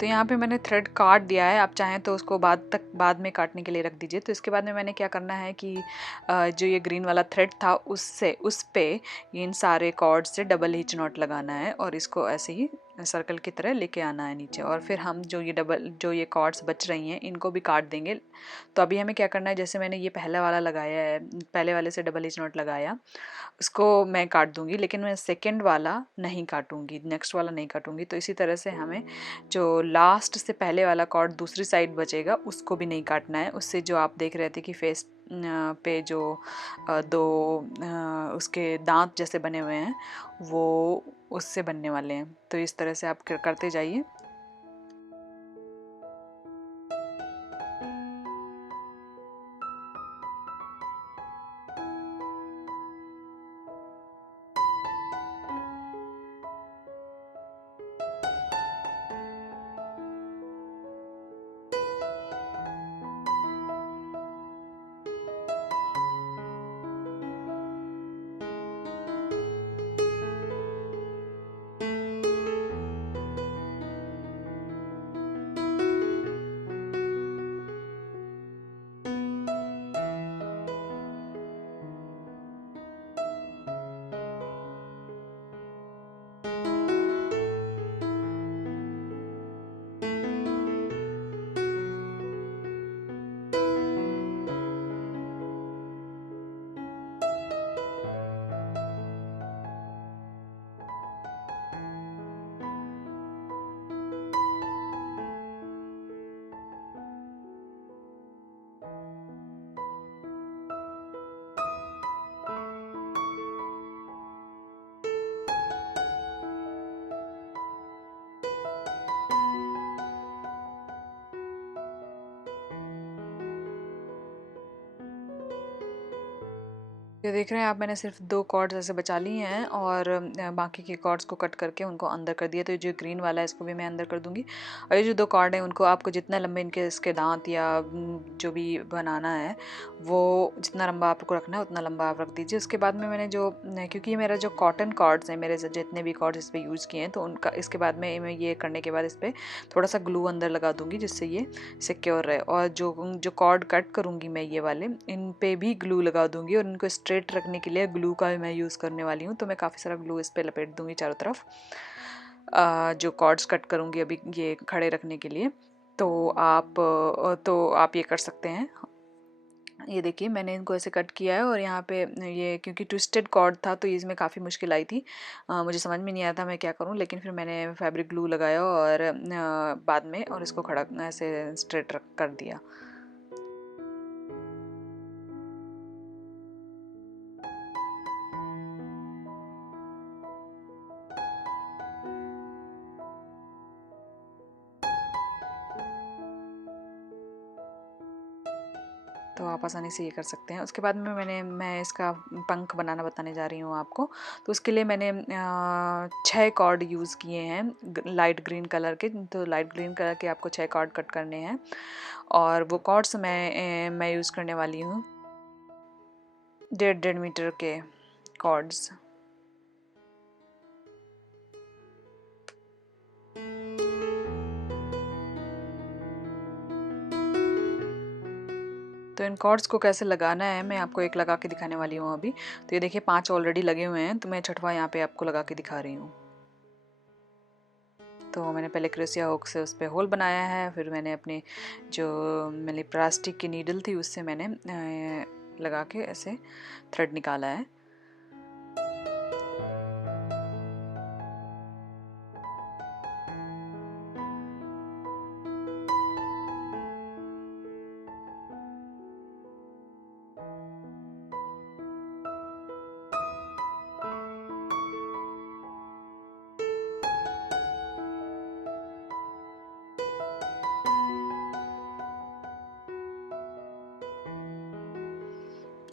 तो यहाँ पे मैंने थ्रेड काट दिया है, आप चाहें तो उसको बाद में काटने के लिए रख दीजिए। तो इसके बाद में मैंने क्या करना है कि जो ये ग्रीन वाला थ्रेड था उस पे इन सारे कॉर्ड से डबल हिच नॉट लगाना है, और इसको ऐसे ही सर्कल की तरह लेके आना है नीचे, और फिर हम जो ये कॉर्ड्स बच रही हैं इनको भी काट देंगे। तो अभी हमें क्या करना है, जैसे मैंने ये पहला वाला लगाया है, पहले वाले से डबल हिच नॉट लगाया, उसको मैं काट दूंगी, लेकिन मैं सेकंड वाला नहीं काटूंगी, नेक्स्ट वाला नहीं काटूंगी। तो इसी तरह से हमें जो लास्ट से पहले वाला कॉर्ड दूसरी साइड बचेगा उसको भी नहीं काटना है। उससे जो आप देख रहे थे कि फेस पे जो दो उसके दांत जैसे बने हुए हैं वो उससे बनने वाले हैं। तो इस तरह से आप करते जाइए। ये देख रहे हैं आप, मैंने सिर्फ 2 कॉर्ड्स ऐसे बचा लिए हैं और बाकी के कॉर्ड्स को कट करके उनको अंदर कर दिया। तो ये जो ग्रीन वाला है इसको भी मैं अंदर कर दूँगी और ये जो 2 कॉर्ड हैं उनको आपको जितना लंबे इनके इसके दाँत या जो भी बनाना है वो जितना लंबा आपको रखना है उतना लंबा आप रख दीजिए। उसके बाद में मैंने जो क्योंकि ये मेरा जो कॉटन कॉर्ड्स हैं, मेरे जितने भी कॉर्ड्स इस पे यूज़ किए हैं, तो उनका इसके बाद में मैं ये करने के बाद इस पे थोड़ा-सा ग्लू अंदर लगा दूँगी जिससे ये सिक्योर रहे। और जो कॉर्ड कट करूँगी मैं ये वाले, इन पे भी ग्लू लगा दूँगी और इनको स्ट्रेट रखने के लिए ग्लू का मैं यूज़ करने वाली हूँ। तो मैं काफ़ी सारा ग्लू इस पे लपेट दूँगी चारों तरफ, जो कॉर्ड्स कट करूँगी अभी ये खड़े रखने के लिए। तो आप ये कर सकते हैं। ये देखिए मैंने इनको ऐसे कट किया है और यहाँ पे ये क्योंकि ट्विस्टेड कॉर्ड था तो इसमें काफ़ी मुश्किल आई थी। मुझे समझ में नहीं आया था मैं क्या करूँ, लेकिन फिर मैंने फैब्रिक ग्लू लगाया और बाद में और इसको खड़ा ऐसे स्ट्रेट रख कर दिया। तो आप आसानी से ये कर सकते हैं। उसके बाद में मैं इसका पंख बनाना बताने जा रही हूँ आपको। तो उसके लिए मैंने 6 कॉर्ड यूज़ किए हैं लाइट ग्रीन कलर के। तो लाइट ग्रीन कलर के आपको 6 कॉर्ड कट करने हैं और वो कॉर्ड्स मैं यूज़ करने वाली हूँ 1.5 मीटर के कॉर्ड्स। तो इन कॉर्ड्स को कैसे लगाना है मैं आपको एक लगा के दिखाने वाली हूँ अभी। तो ये देखिए 5 ऑलरेडी लगे हुए हैं, तो मैं छठवां यहाँ पे आपको लगा के दिखा रही हूँ। तो मैंने पहले क्रोशिया हुक से उस पर होल बनाया है, फिर मैंने अपनी जो मेरी प्लास्टिक की नीडल थी उससे मैंने लगा के ऐसे थ्रेड निकाला है।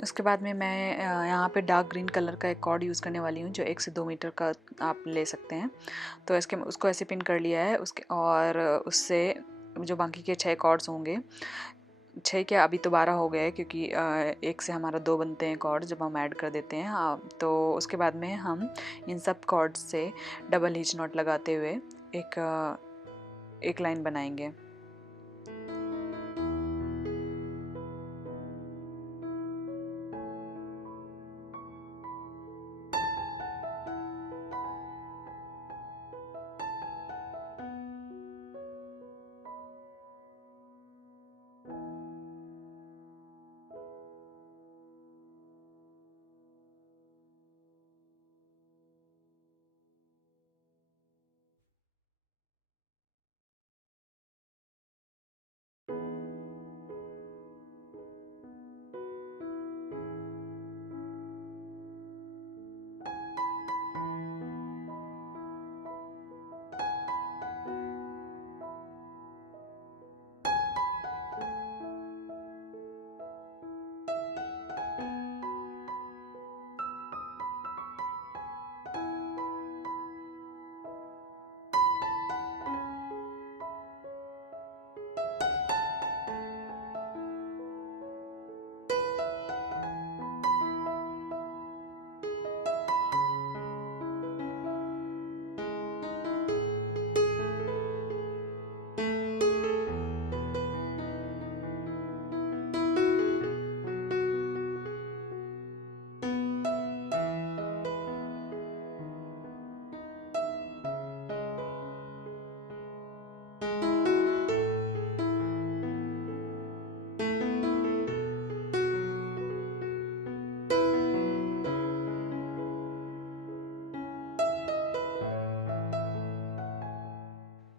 उसके बाद में मैं यहाँ पे डार्क ग्रीन कलर का एक कॉर्ड यूज़ करने वाली हूँ जो 1 से 2 मीटर का आप ले सकते हैं। तो इसके उसको ऐसे पिन कर लिया है उसके, और उससे जो बाकी के 6 कॉर्ड्स होंगे, 6 क्या अभी तो 12 हो गए क्योंकि एक से हमारा 2 बनते हैं कॉर्ड जब हम ऐड कर देते हैं। हाँ, तो उसके बाद में हम इन सब कॉर्ड्स से डबल हिच नॉट लगाते हुए एक लाइन बनाएंगे।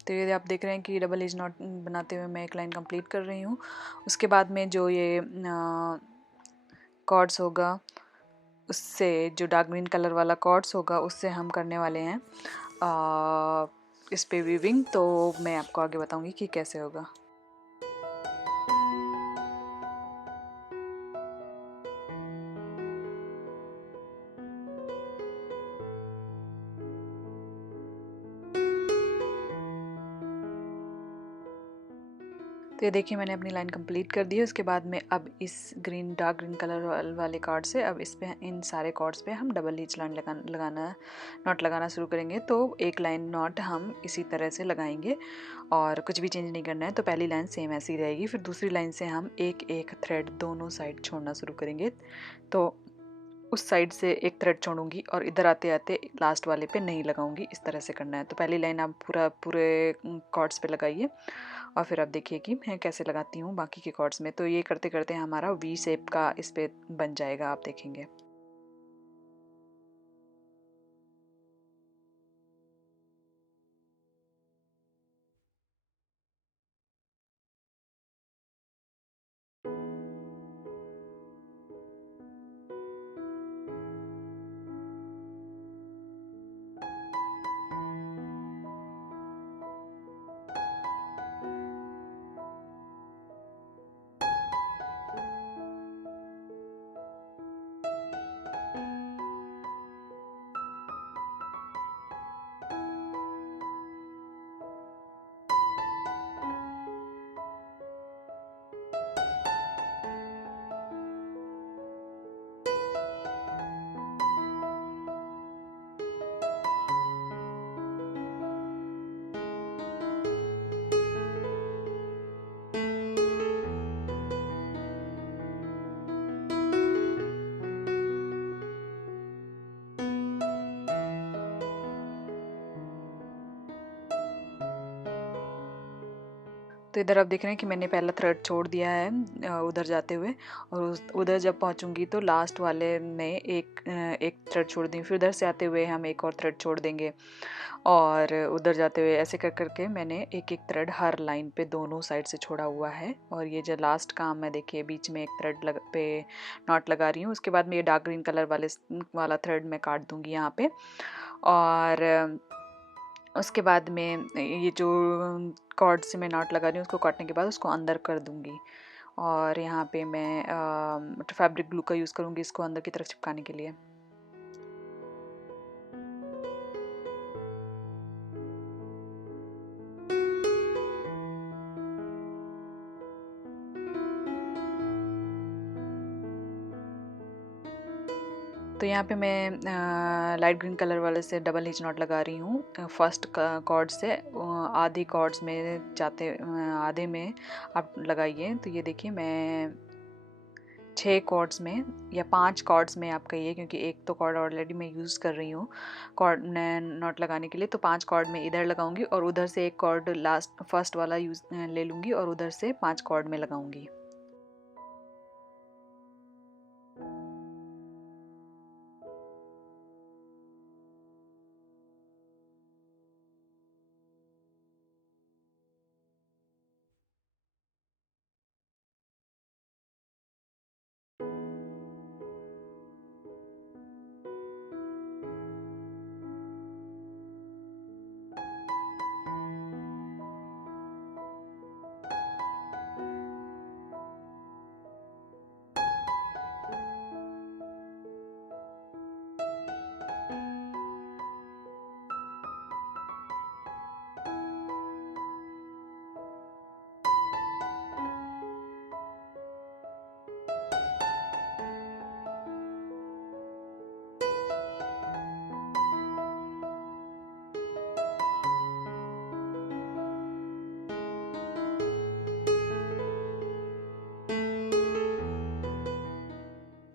तो ये आप देख रहे हैं कि डबल एज नॉट बनाते हुए मैं एक लाइन कंप्लीट कर रही हूँ। उसके बाद में जो ये कॉर्ड्स होगा उससे, जो डार्क ग्रीन कलर वाला कॉर्ड्स होगा उससे हम करने वाले हैं इस पे वीविंग। तो मैं आपको आगे बताऊंगी कि कैसे होगा। तो ये देखिए मैंने अपनी लाइन कंप्लीट कर दी है। उसके बाद में अब इस ग्रीन डार्क ग्रीन कलर वाले कार्ड से अब इस पे इन सारे कॉर्ड्स पे हम डबल हीच लाइन लगाना नॉट लगाना शुरू करेंगे। तो एक लाइन नॉट हम इसी तरह से लगाएंगे और कुछ भी चेंज नहीं करना है। तो पहली लाइन सेम ऐसी ही रहेगी। फिर दूसरी लाइन से हम एक एक थ्रेड दोनों साइड छोड़ना शुरू करेंगे। तो उस साइड से एक थ्रेड छोड़ूंगी और इधर आते आते लास्ट वाले पे नहीं लगाऊंगी। इस तरह से करना है। तो पहली लाइन आप पूरे कॉर्ड्स पे लगाइए और फिर अब देखिए कि मैं कैसे लगाती हूँ बाकी के कॉर्ड्स में। तो ये करते करते हमारा वी शेप का इस पे बन जाएगा, आप देखेंगे। तो इधर आप देख रहे हैं कि मैंने पहला थ्रेड छोड़ दिया है उधर जाते हुए, और उधर जब पहुंचूंगी तो लास्ट वाले में एक थ्रेड छोड़ देंगे। फिर उधर से आते हुए हम एक और थ्रेड छोड़ देंगे और उधर जाते हुए ऐसे कर करके मैंने एक एक थ्रेड हर लाइन पे दोनों साइड से छोड़ा हुआ है। और ये जो लास्ट काम है देखिए बीच में एक थ्रेड पे नॉट लगा रही हूँ। उसके बाद में ये डार्क ग्रीन कलर वाला थ्रेड मैं काट दूंगी यहाँ पे। और उसके बाद में ये जो कॉर्ड से मैं नॉट लगा रही हूँ उसको काटने के बाद उसको अंदर कर दूँगी। और यहाँ पे मैं फैब्रिक ग्लू का यूज़ करूँगी इसको अंदर की तरफ चिपकाने के लिए। तो यहाँ पे मैं लाइट ग्रीन कलर वाले से डबल हिच नॉट लगा रही हूँ फर्स्ट कॉर्ड से आधी कॉर्ड्स में जाते आधे में आप लगाइए। तो ये देखिए मैं 6 कॉर्ड्स में या 5 कॉर्ड्स में आप कहिए, क्योंकि एक तो कॉर्ड ऑलरेडी मैं यूज़ कर रही हूँ कॉर्ड नॉट लगाने के लिए। तो 5 कॉर्ड में इधर लगाऊंगी और उधर से एक कॉर्ड लास्ट फर्स्ट वाला यूज़ ले लूँगी और उधर से 5 कॉर्ड में लगाऊंगी।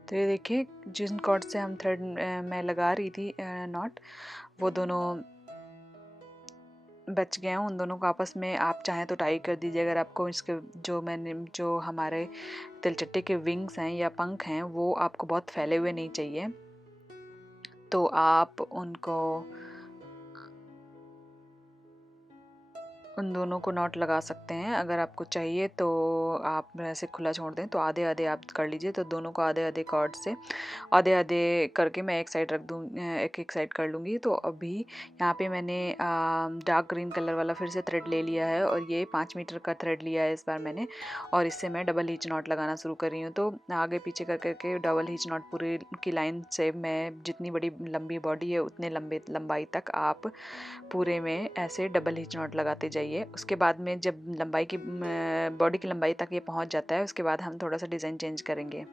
तो ये देखिए जिन कॉर्ड से हम थ्रेड मैं लगा रही थी नॉट, वो दोनों बच गए हैं। उन दोनों को आपस में आप चाहें तो टाई कर दीजिए। अगर आपको इसके जो हमारे तिलचट्टे के विंग्स हैं या पंख हैं वो आपको बहुत फैले हुए नहीं चाहिए, तो आप उन दोनों को नॉट लगा सकते हैं। अगर आपको चाहिए तो आप ऐसे खुला छोड़ दें तो आधे आधे आप कर लीजिए। तो दोनों को आधे आधे कॉर्ड से आधे आधे करके मैं एक साइड रख दूँ, एक एक साइड कर लूँगी। तो अभी यहाँ पे मैंने डार्क ग्रीन कलर वाला फिर से थ्रेड ले लिया है और ये 5 मीटर का थ्रेड लिया है इस बार मैंने, और इससे मैं डबल हीच नॉट लगाना शुरू कर रही हूँ। तो आगे पीछे कर करके डबल हीच नॉट पूरी की लाइन से मैं जितनी बड़ी लंबी बॉडी है उतने लंबाई तक आप पूरे में ऐसे डबल हिच नॉट लगाते जाइए। चाहिए। उसके बाद में जब लंबाई की बॉडी की लंबाई तक ये पहुंच जाता है, उसके बाद हम थोड़ा सा डिज़ाइन चेंज करेंगे।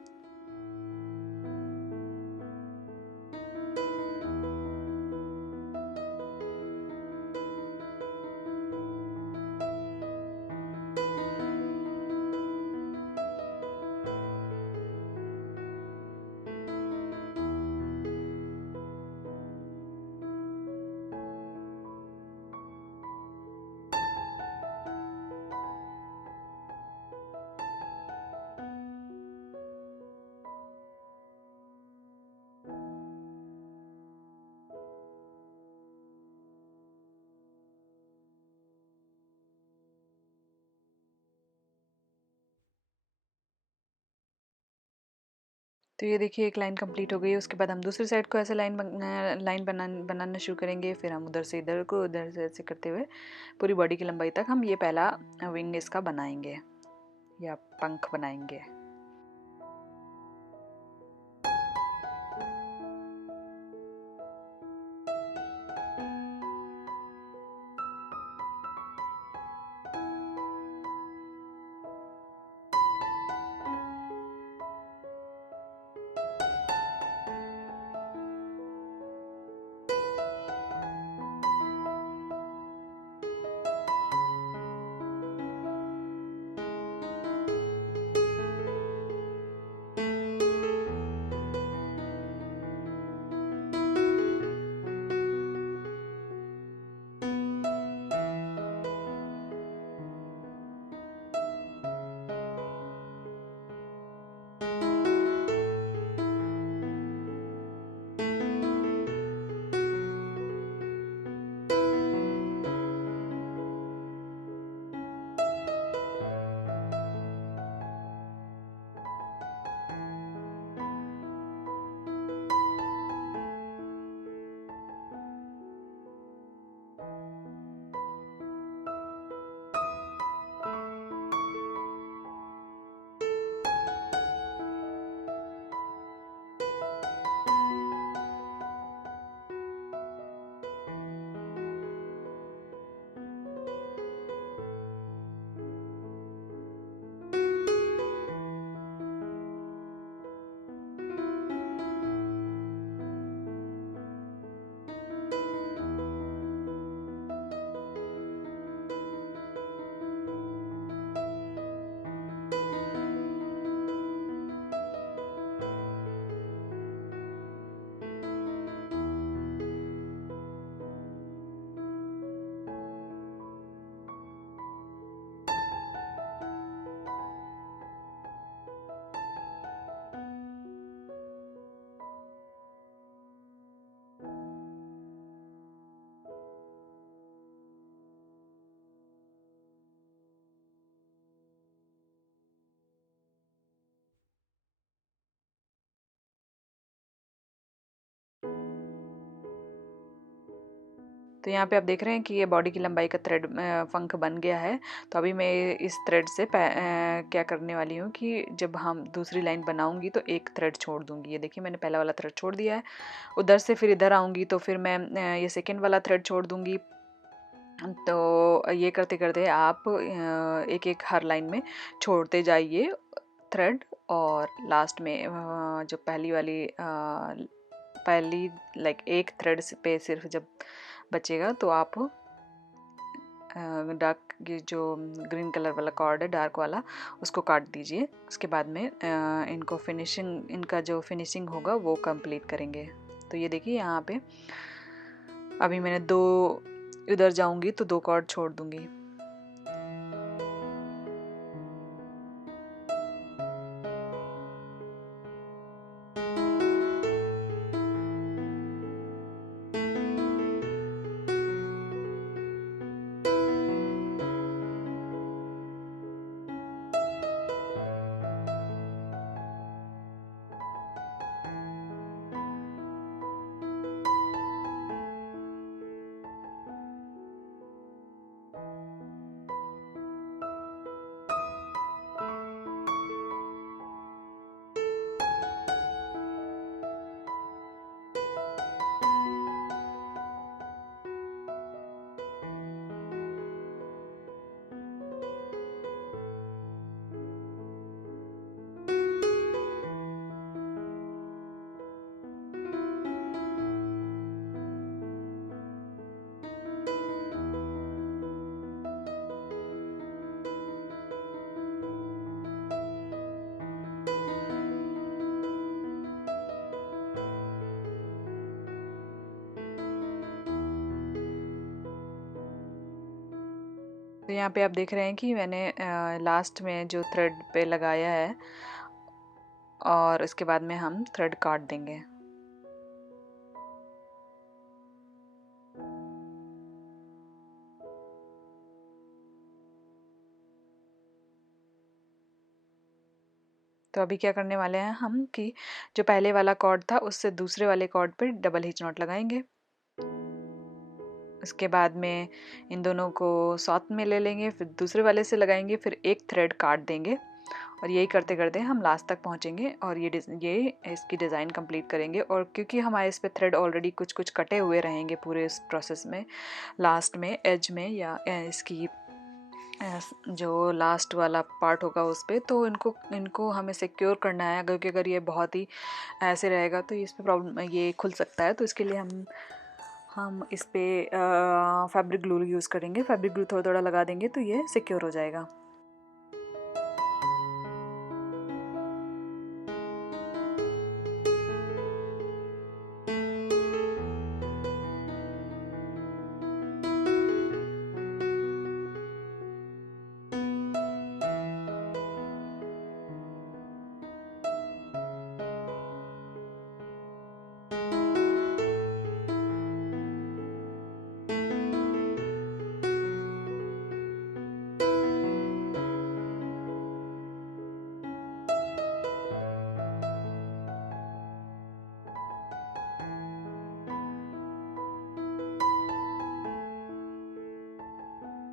तो ये देखिए एक लाइन कंप्लीट हो गई है। उसके बाद हम दूसरी साइड को ऐसे लाइन बनाना शुरू करेंगे। फिर हम उधर से इधर को, उधर से ऐसे करते हुए पूरी बॉडी की लंबाई तक हम ये पहला विंग इसका बनाएंगे या पंख बनाएंगे। तो यहाँ पे आप देख रहे हैं कि ये बॉडी की लंबाई का थ्रेड पंख बन गया है। तो अभी मैं इस थ्रेड से क्या करने वाली हूँ कि जब हम दूसरी लाइन बनाऊंगी तो एक थ्रेड छोड़ दूंगी। ये देखिए मैंने पहला वाला थ्रेड छोड़ दिया है। उधर से फिर इधर आऊँगी तो फिर मैं ये सेकेंड वाला थ्रेड छोड़ दूंगी। तो ये करते करते आप एक एक हर लाइन में छोड़ते जाइए थ्रेड, और लास्ट में जो पहली लाइक एक थ्रेड पे सिर्फ जब बचेगा तो आप डार्क, ये जो ग्रीन कलर वाला कॉर्ड है डार्क वाला, उसको काट दीजिए। उसके बाद में इनका जो फिनिशिंग होगा वो कंप्लीट करेंगे। तो ये देखिए यहाँ पे अभी मैंने दो, इधर जाऊंगी तो दो कॉर्ड छोड़ दूंगी। तो यहाँ पे आप देख रहे हैं कि मैंने लास्ट में जो थ्रेड पे लगाया है और इसके बाद में हम थ्रेड काट देंगे। तो अभी क्या करने वाले हैं हम कि जो पहले वाला कॉर्ड था उससे दूसरे वाले कॉर्ड पे डबल हिच नॉट लगाएंगे। उसके बाद में इन दोनों को साथ में ले लेंगे, फिर दूसरे वाले से लगाएंगे, फिर एक थ्रेड काट देंगे और यही करते करते हम लास्ट तक पहुंचेंगे और ये इसकी डिज़ाइन कंप्लीट करेंगे। और क्योंकि हमारे इस पे थ्रेड ऑलरेडी कुछ कुछ कटे हुए रहेंगे पूरे इस प्रोसेस में, लास्ट में एज में या इसकी जो लास्ट वाला पार्ट होगा उस पर, तो इनको हमें सिक्योर करना है, क्योंकि अगर ये बहुत ही ऐसे रहेगा तो इस पर प्रॉब्लम, ये खुल सकता है। तो इसके लिए हम इस पर फैब्रिक ग्लू यूज़ करेंगे। फैब्रिक ग्लू थोड़ा थोड़ा लगा देंगे तो ये सिक्योर हो जाएगा।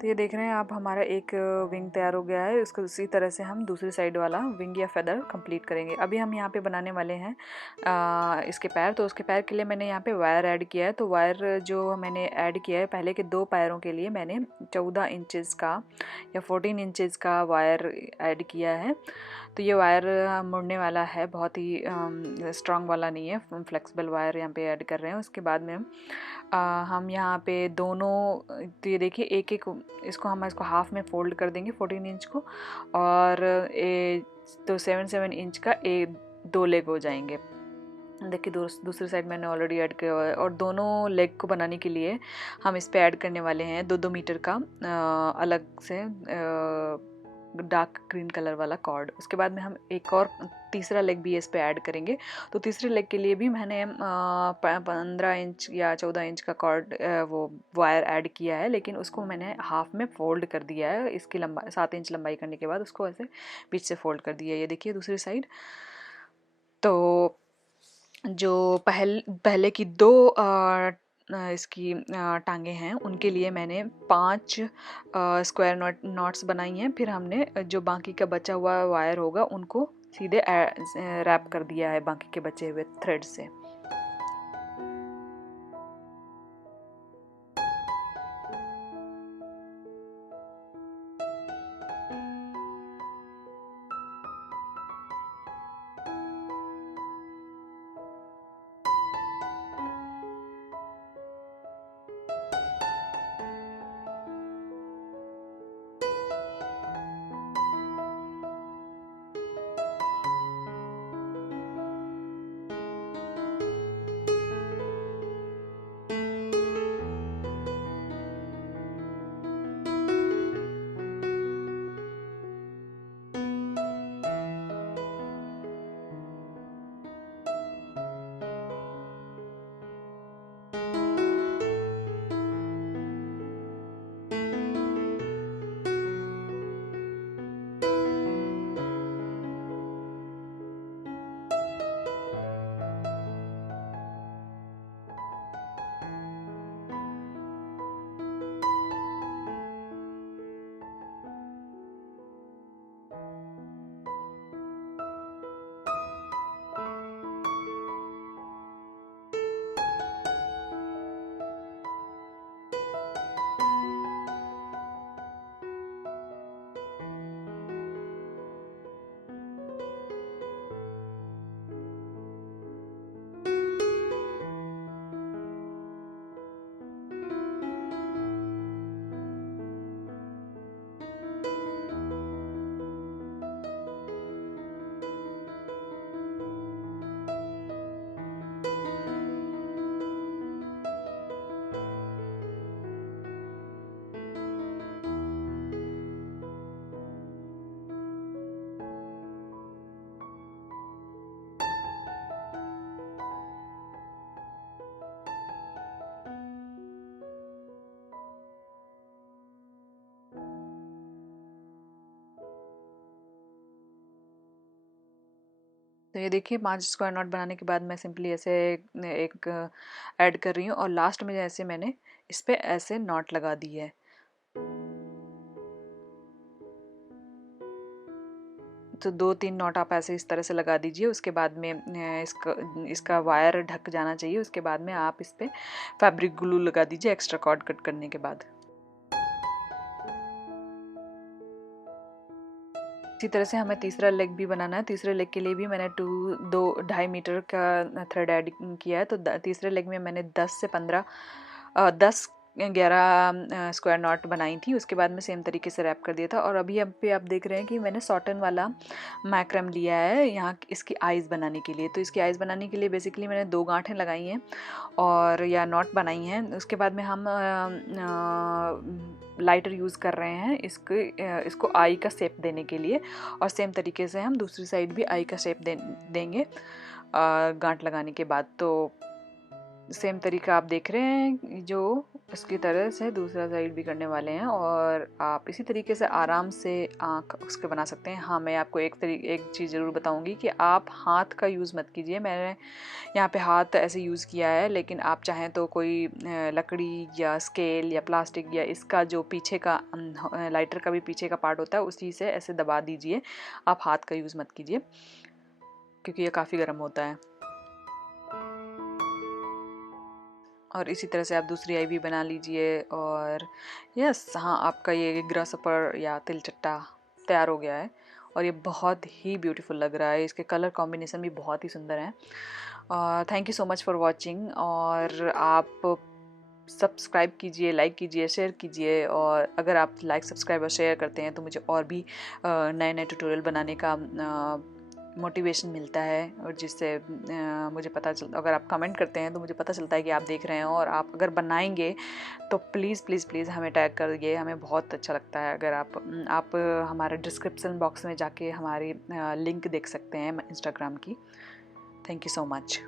तो ये देख रहे हैं आप, हमारा एक विंग तैयार हो गया है। उसको उसी तरह से हम दूसरी साइड वाला विंग या फेदर कंप्लीट करेंगे। अभी हम यहाँ पे बनाने वाले हैं इसके पैर। तो उसके पैर के लिए मैंने यहाँ पे वायर ऐड किया है। तो वायर जो मैंने ऐड किया है, पहले के 2 पैरों के लिए मैंने 14 इंचेस का या 14 इंचेस का वायर ऐड किया है। तो ये वायर मुड़ने वाला है, बहुत ही स्ट्रॉन्ग वाला नहीं है, फ्लेक्सिबल वायर यहाँ पे ऐड कर रहे हैं। उसके बाद में हम यहाँ पे दोनों, तो ये देखिए एक एक इसको हाफ में फोल्ड कर देंगे 14 इंच को, और तो 7 इंच का 2 लेग हो जाएंगे। देखिए दूसरी साइड मैंने ऑलरेडी ऐड किया हुआ है। और दोनों लेग को बनाने के लिए हम इस पे ऐड करने वाले हैं 2-2 मीटर का अलग से डार्क ग्रीन कलर वाला कॉर्ड। उसके बाद में हम एक और तीसरा लेग भी इस पे ऐड करेंगे। तो तीसरे लेग के लिए भी मैंने 15 इंच या 14 इंच का कॉर्ड वो वायर ऐड किया है, लेकिन उसको मैंने हाफ में फोल्ड कर दिया है। इसकी लंबाई 7 इंच लंबाई करने के बाद उसको ऐसे बीच से फोल्ड कर दिया है। ये देखिए दूसरी साइड। तो जो पहले की 2 इसकी टांगे हैं, उनके लिए मैंने 5 स्क्वायर नॉट्स बनाई हैं। फिर हमने जो बाकी का बचा हुआ वायर होगा उनको सीधे रैप कर दिया है बाकी के बचे हुए थ्रेड से। तो ये देखिए 5 स्क्वायर नॉट बनाने के बाद मैं सिंपली ऐसे एक ऐड कर रही हूँ और लास्ट में जैसे मैंने इस पर ऐसे नॉट लगा दी है। तो 2-3 नॉट आप ऐसे इस तरह से लगा दीजिए। उसके बाद में इसका वायर ढक जाना चाहिए। उसके बाद में आप इस पर फैब्रिक ग्लू लगा दीजिए एक्स्ट्रा कॉर्ड कट करने के बाद। इसी तरह से हमें तीसरा लेग भी बनाना है। तीसरे लेग के लिए भी मैंने 2.5 मीटर का थ्रेड ऐड किया है। तो तीसरे लेग में मैंने 10 से 15 10 11 स्क्वायर नॉट बनाई थी। उसके बाद में सेम तरीके से रैप कर दिया था। और अभी यहाँ पे आप देख रहे हैं कि मैंने सॉटन वाला मैक्रम लिया है यहाँ इसकी आइज़ बनाने के लिए। तो इसकी आइज़ बनाने के लिए बेसिकली मैंने 2 गांठें लगाई हैं और या नॉट बनाई हैं। उसके बाद में हम लाइटर यूज़ कर रहे हैं इसको आई का शेप देने के लिए। और सेम तरीके से हम दूसरी साइड भी आई का शेप देंगे गांठ लगाने के बाद। तो सेम तरीका आप देख रहे हैं जो इसकी तरह से दूसरा साइड भी करने वाले हैं। और आप इसी तरीके से आराम से आँख उसके बना सकते हैं। हाँ, मैं आपको एक चीज़ ज़रूर बताऊंगी कि आप हाथ का यूज़ मत कीजिए। मैंने यहाँ पे हाथ ऐसे यूज़ किया है, लेकिन आप चाहें तो कोई लकड़ी या स्केल या प्लास्टिक या इसका जो पीछे का लाइटर का भी पीछे का पार्ट होता है उसी से ऐसे दबा दीजिए। आप हाथ का यूज़ मत कीजिए क्योंकि ये काफ़ी गर्म होता है। और इसी तरह से आप दूसरी आई भी बना लीजिए। और यस, हाँ, आपका ये ग्रासपर या तिलचट्टा तैयार हो गया है और ये बहुत ही ब्यूटीफुल लग रहा है। इसके कलर कॉम्बिनेशन भी बहुत ही सुंदर हैं। Thank you so much for watching. और आप सब्सक्राइब कीजिए, लाइक कीजिए, शेयर कीजिए। और अगर आप लाइक, सब्सक्राइब और शेयर करते हैं तो मुझे और भी नए नए ट्यूटोरियल बनाने का मोटिवेशन मिलता है। और जिससे मुझे पता चलता, अगर आप कमेंट करते हैं तो मुझे पता चलता है कि आप देख रहे हैं। और आप अगर बनाएंगे तो प्लीज़ प्लीज़ प्लीज़ हमें टैग करिए, हमें बहुत अच्छा लगता है। अगर आप हमारे डिस्क्रिप्शन बॉक्स में जाके हमारी लिंक देख सकते हैं इंस्टाग्राम की। Thank you so much.